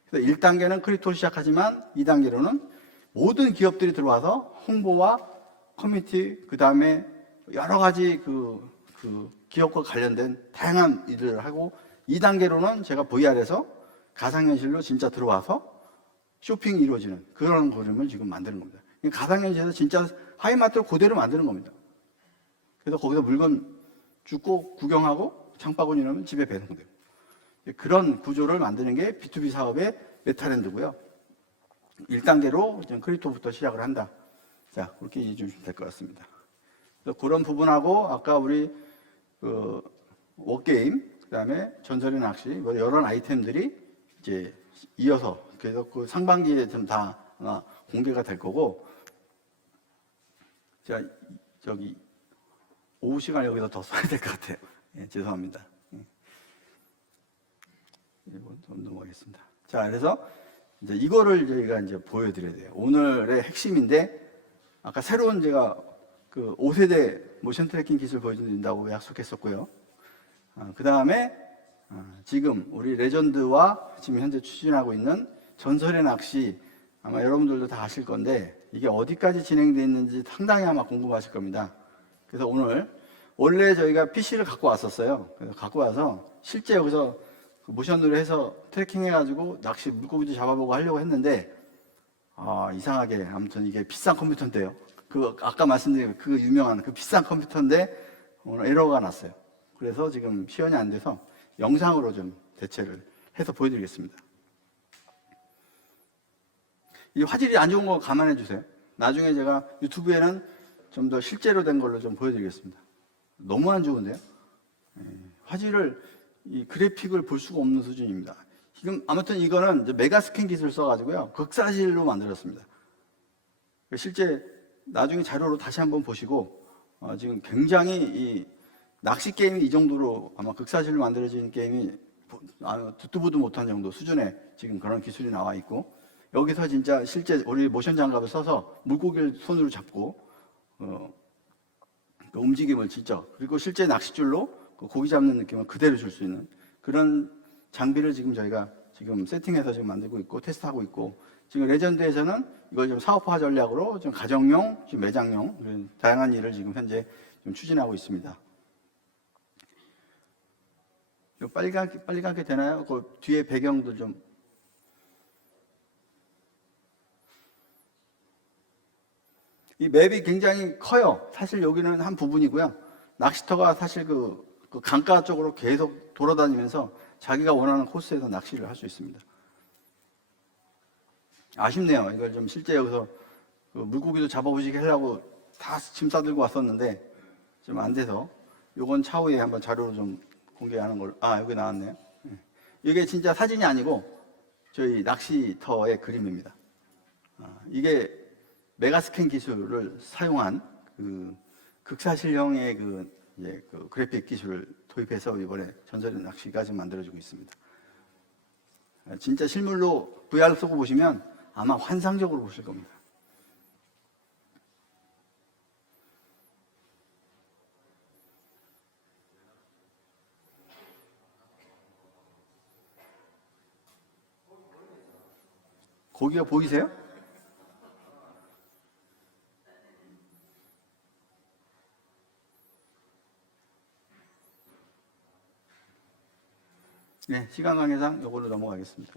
그래서 1단계는 크립토를 시작하지만 2단계로는 모든 기업들이 들어와서 홍보와 커뮤니티, 그 다음에 여러 가지 그 기업과 관련된 다양한 일을 하고, 2단계로는 제가 VR에서 가상현실로 진짜 들어와서 쇼핑이 이루어지는 그런 그림을 지금 만드는 겁니다. 가상현실에서 진짜 하이마트를 그대로 만드는 겁니다. 그래서 거기서 물건 줍고 구경하고 장바구니 넣으면 집에 배송돼요. 그런 구조를 만드는 게 B2B 사업의 메타랜드고요. 1단계로 크립토부터 시작을 한다. 자, 그렇게 이해해 주시면 될 것 같습니다. 그래서 그런 부분하고 아까 우리 그 워게임, 그 다음에 전설의 낚시, 뭐 여러 아이템들이 이제 이어서 그래서 그 상반기에 좀 다 공개가 될 거고, 제가 저기 오후 시간 여기서 더 써야 될 것 같아요. 예, 죄송합니다. 이건 좀 넘어가겠습니다. 자, 그래서 이제 이거를 저희가 이제 보여드려야 돼요. 오늘의 핵심인데, 아까 새로운 제가 그 5세대 모션 트래킹 기술 보여드린다고 약속했었고요. 그 다음에 지금 우리 레전드와 지금 현재 추진하고 있는 전설의 낚시, 아마 여러분들도 다 아실 건데 이게 어디까지 진행되어 있는지 상당히 아마 궁금하실 겁니다. 그래서 오늘 원래 저희가 PC를 갖고 왔었어요. 그래서 갖고 와서 실제 여기서 모션으로 해서 트래킹 해가지고 낚시 물고기도 잡아보고 하려고 했는데 이상하게 아무튼 이게 비싼 컴퓨터인데요. 그 아까 말씀드린 그 유명한 그 비싼 컴퓨터인데 오늘 에러가 났어요. 그래서 지금 시연이 안 돼서 영상으로 좀 대체를 해서 보여드리겠습니다. 이 화질이 안 좋은 거 감안해 주세요. 나중에 제가 유튜브에는 좀 더 실제로 된 걸로 좀 보여드리겠습니다. 너무 안 좋은데요? 화질을 이 그래픽을 볼 수가 없는 수준입니다. 지금 아무튼 이거는 메가스캔 기술 써가지고요 극사실로 만들었습니다. 실제 나중에 자료로 다시 한번 보시고 지금 굉장히 이 낚시 게임이 이 정도로 아마 극사실로 만들어진 게임이 듣도 보도 못한 정도 수준의 지금 그런 기술이 나와 있고, 여기서 진짜 실제 우리 모션 장갑을 써서 물고기를 손으로 잡고 그 움직임을 직접, 그리고 실제 낚싯줄로 고기 잡는 느낌을 그대로 줄 수 있는 그런 장비를 지금 저희가 지금 세팅해서 지금 만들고 있고 테스트하고 있고, 지금 레전드에서는 이걸 좀 사업화 전략으로 좀 가정용, 지금 매장용 이런 다양한 일을 지금 현재 좀 추진하고 있습니다. 빨리 가게 되나요? 그 뒤에 배경도 좀. 이 맵이 굉장히 커요. 사실 여기는 한 부분이고요. 낚시터가 사실 그 강가 쪽으로 계속 돌아다니면서 자기가 원하는 코스에서 낚시를 할 수 있습니다. 아쉽네요. 이걸 좀 실제 여기서 그 물고기도 잡아보시게 하려고 다 짐 싸들고 왔었는데 좀 안 돼서, 요건 차후에 한번 자료로 좀 공개하는 걸로. 여기 나왔네요. 이게 진짜 사진이 아니고 저희 낚시터의 그림입니다. 이게 메가스캔 기술을 사용한 그 극사실형의 그 그래픽 기술을 도입해서 이번에 전설의 낚시가 지금 만들어지고 있습니다. 진짜 실물로 VR 쓰고 보시면 아마 환상적으로 보실 겁니다. 고기가 보이세요? 네, 시간 관계상 이걸로 넘어가겠습니다.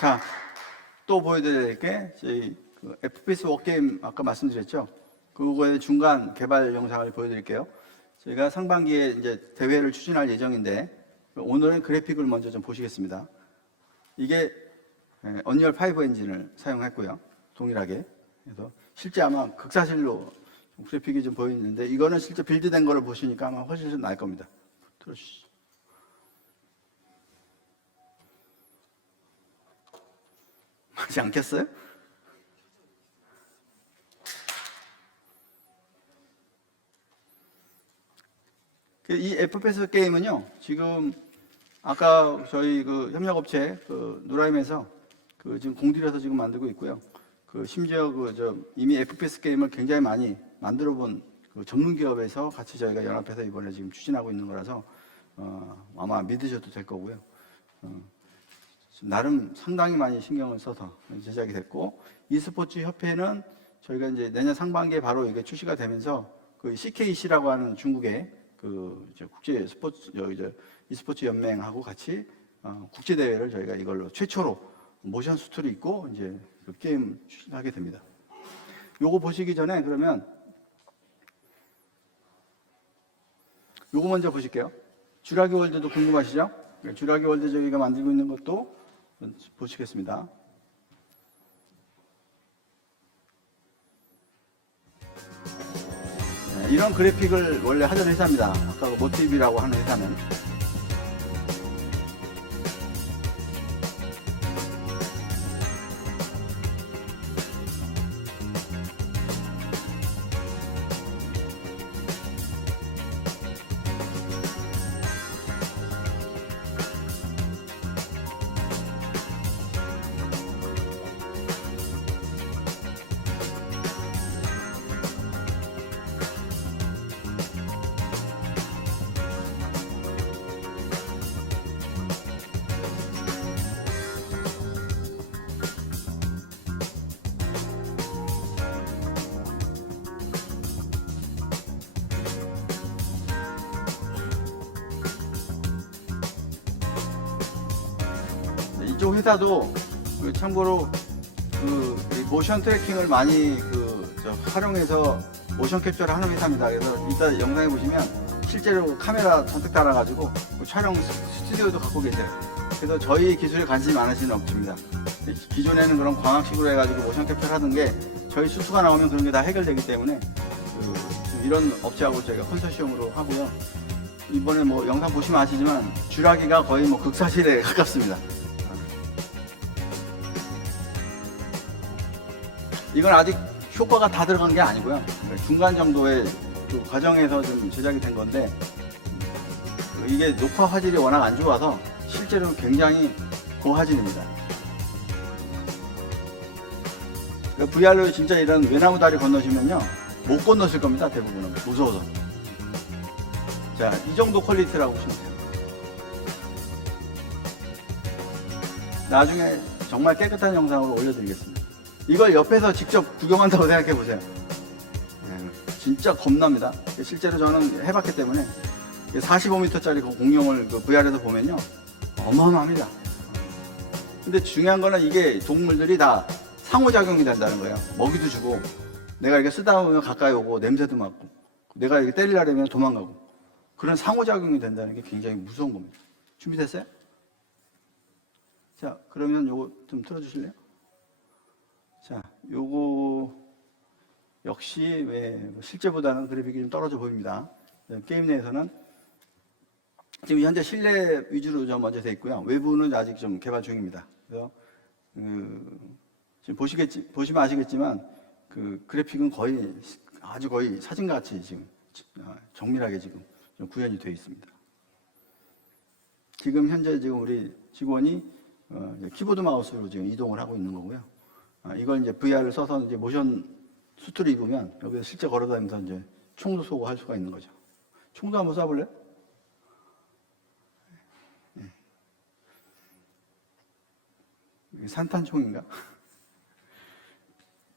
자, 또 보여드릴 게 저희 그 FPS 워게임 아까 말씀드렸죠. 그거의 중간 개발 영상을 보여드릴게요. 저희가 상반기에 이제 대회를 추진할 예정인데 오늘은 그래픽을 먼저 좀 보시겠습니다. 이게 언리얼 5 엔진을 사용했고요. 동일하게. 그래서 실제 아마 극사실로 그래픽이 좀 보이는데 이거는 실제 빌드된 거를 보시니까 아마 훨씬 좀 나을 겁니다. 들어주시죠. 맞지 않겠어요? 이 FPS 게임은요, 지금 아까 저희 그 협력업체 그 누라임에서 그 지금 공들여서 지금 만들고 있고요. 그 심지어 이미 FPS 게임을 굉장히 많이 만들어 본 그 전문 기업에서 같이 저희가 연합해서 이번에 지금 추진하고 있는 거라서 아마 믿으셔도 될 거고요. 나름 상당히 많이 신경을 써서 제작이 됐고, e스포츠 협회는 저희가 이제 내년 상반기에 바로 이게 출시가 되면서 그 CKC라고 하는 중국의 그 국제 스포츠 e스포츠 연맹하고 같이 국제 대회를 저희가 이걸로 최초로 모션 수트를 입고 이제 그 게임 하게 됩니다. 요거 보시기 전에 그러면 요거 먼저 보실게요. 쥬라기 월드도 궁금하시죠? 쥬라기 월드 저희가 만들고 있는 것도 보시겠습니다. 네, 이런 그래픽을 원래 하던 회사입니다. 아까 그 모티비라고 하는 회사는. 이쪽 회사도 참고로 이 모션 트래킹을 많이 활용해서 모션 캡처를 하는 회사입니다. 그래서 이따 영상에 보시면 실제로 카메라 잔뜩 달아가지고 촬영 스튜디오도 갖고 계세요. 그래서 저희 기술에 관심이 많으시는 업체입니다. 기존에는 그런 광학식으로 해가지고 모션 캡처를 하던 게 저희 수트가 나오면 그런 게 다 해결되기 때문에 이런 업체하고 저희가 컨소시엄으로 하고요. 이번에 뭐 영상 보시면 아시지만 쥬라기가 거의 뭐 극사실에 가깝습니다. 이건 아직 효과가 다 들어간 게 아니고요. 중간 정도의 그 과정에서 좀 제작이 된 건데 이게 녹화 화질이 워낙 안 좋아서 실제로 굉장히 고화질입니다. VR로 진짜 이런 외나무 다리 건너시면요 못 건너실 겁니다. 대부분은 무서워서. 자, 이 정도 퀄리티라고 보시면 돼요. 나중에 정말 깨끗한 영상으로 올려드리겠습니다. 이걸 옆에서 직접 구경한다고 생각해 보세요. 진짜 겁납니다. 실제로 저는 해봤기 때문에 45m짜리 그 공룡을 그 VR에서 보면요 어마어마합니다. 근데 중요한 거는 이게 동물들이 다 상호작용이 된다는 거예요. 먹이도 주고 내가 이렇게 쓰다 보면 가까이 오고 냄새도 맡고 내가 이렇게 때리려면 도망가고 그런 상호작용이 된다는 게 굉장히 무서운 겁니다. 준비됐어요? 자, 그러면 요거 좀 틀어주실래요? 자, 요거 역시 왜 실제보다는 그래픽이 좀 떨어져 보입니다. 게임 내에서는 지금 현재 실내 위주로 좀 먼저 되어 있고요. 외부는 아직 좀 개발 중입니다. 그래서 지금 보시면 아시겠지만 그 그래픽은 아주 거의 사진같이 지금 정밀하게 지금 좀 구현이 되어 있습니다. 지금 현재 지금 우리 직원이 키보드 마우스로 지금 이동을 하고 있는 거고요. 이걸 이제 VR을 써서 이제 모션 수트를 입으면 여기서 실제 걸어다니면서 이제 총도 쏘고 할 수가 있는 거죠. 총도 한번 쏴볼래요? 네. 산탄총인가?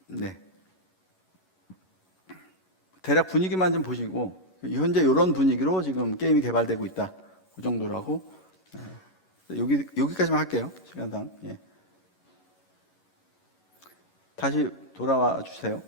네. 대략 분위기만 좀 보시고 현재 이런 분위기로 지금 게임이 개발되고 있다. 그 정도라고. 여기까지만 할게요. 시간당. 예. 다시 돌아와 주세요.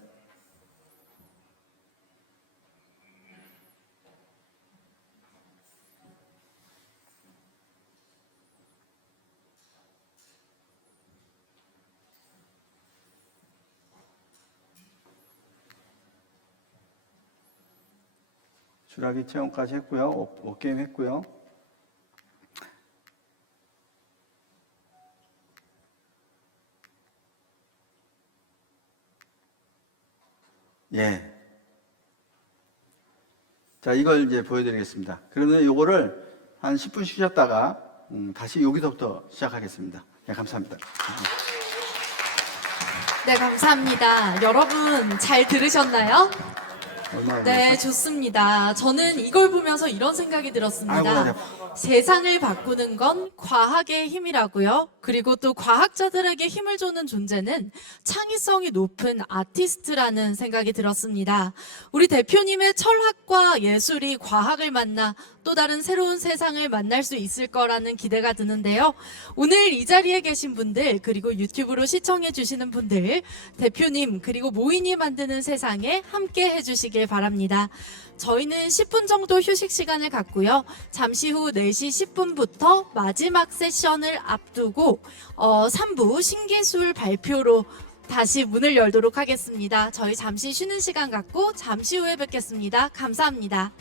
쥬라기 체험까지 했고요. 옷게임 했고요. 예. 자, 이걸 이제 보여드리겠습니다. 그러면 요거를 한 10분 쉬셨다가 다시 여기서부터 시작하겠습니다. 예, 감사합니다. 네, 감사합니다. 여러분 잘 들으셨나요? 얼마나 네, 걸렸어? 좋습니다. 저는 이걸 보면서 이런 생각이 아이고, 들었습니다. 다리 세상을 바꾸는 건 과학의 힘이라고요. 그리고 또 과학자들에게 힘을 주는 존재는 창의성이 높은 아티스트라는 생각이 들었습니다. 우리 대표님의 철학과 예술이 과학을 만나 또 다른 새로운 세상을 만날 수 있을 거라는 기대가 드는데요. 오늘 이 자리에 계신 분들 그리고 유튜브로 시청해 주시는 분들 대표님 그리고 모인이 만드는 세상에 함께 해주시길 바랍니다. 저희는 10분 정도 휴식 시간을 갖고요. 잠시 후 4시 10분부터 마지막 세션을 앞두고 3부 신기술 발표로 다시 문을 열도록 하겠습니다. 저희 잠시 쉬는 시간 갖고 잠시 후에 뵙겠습니다. 감사합니다.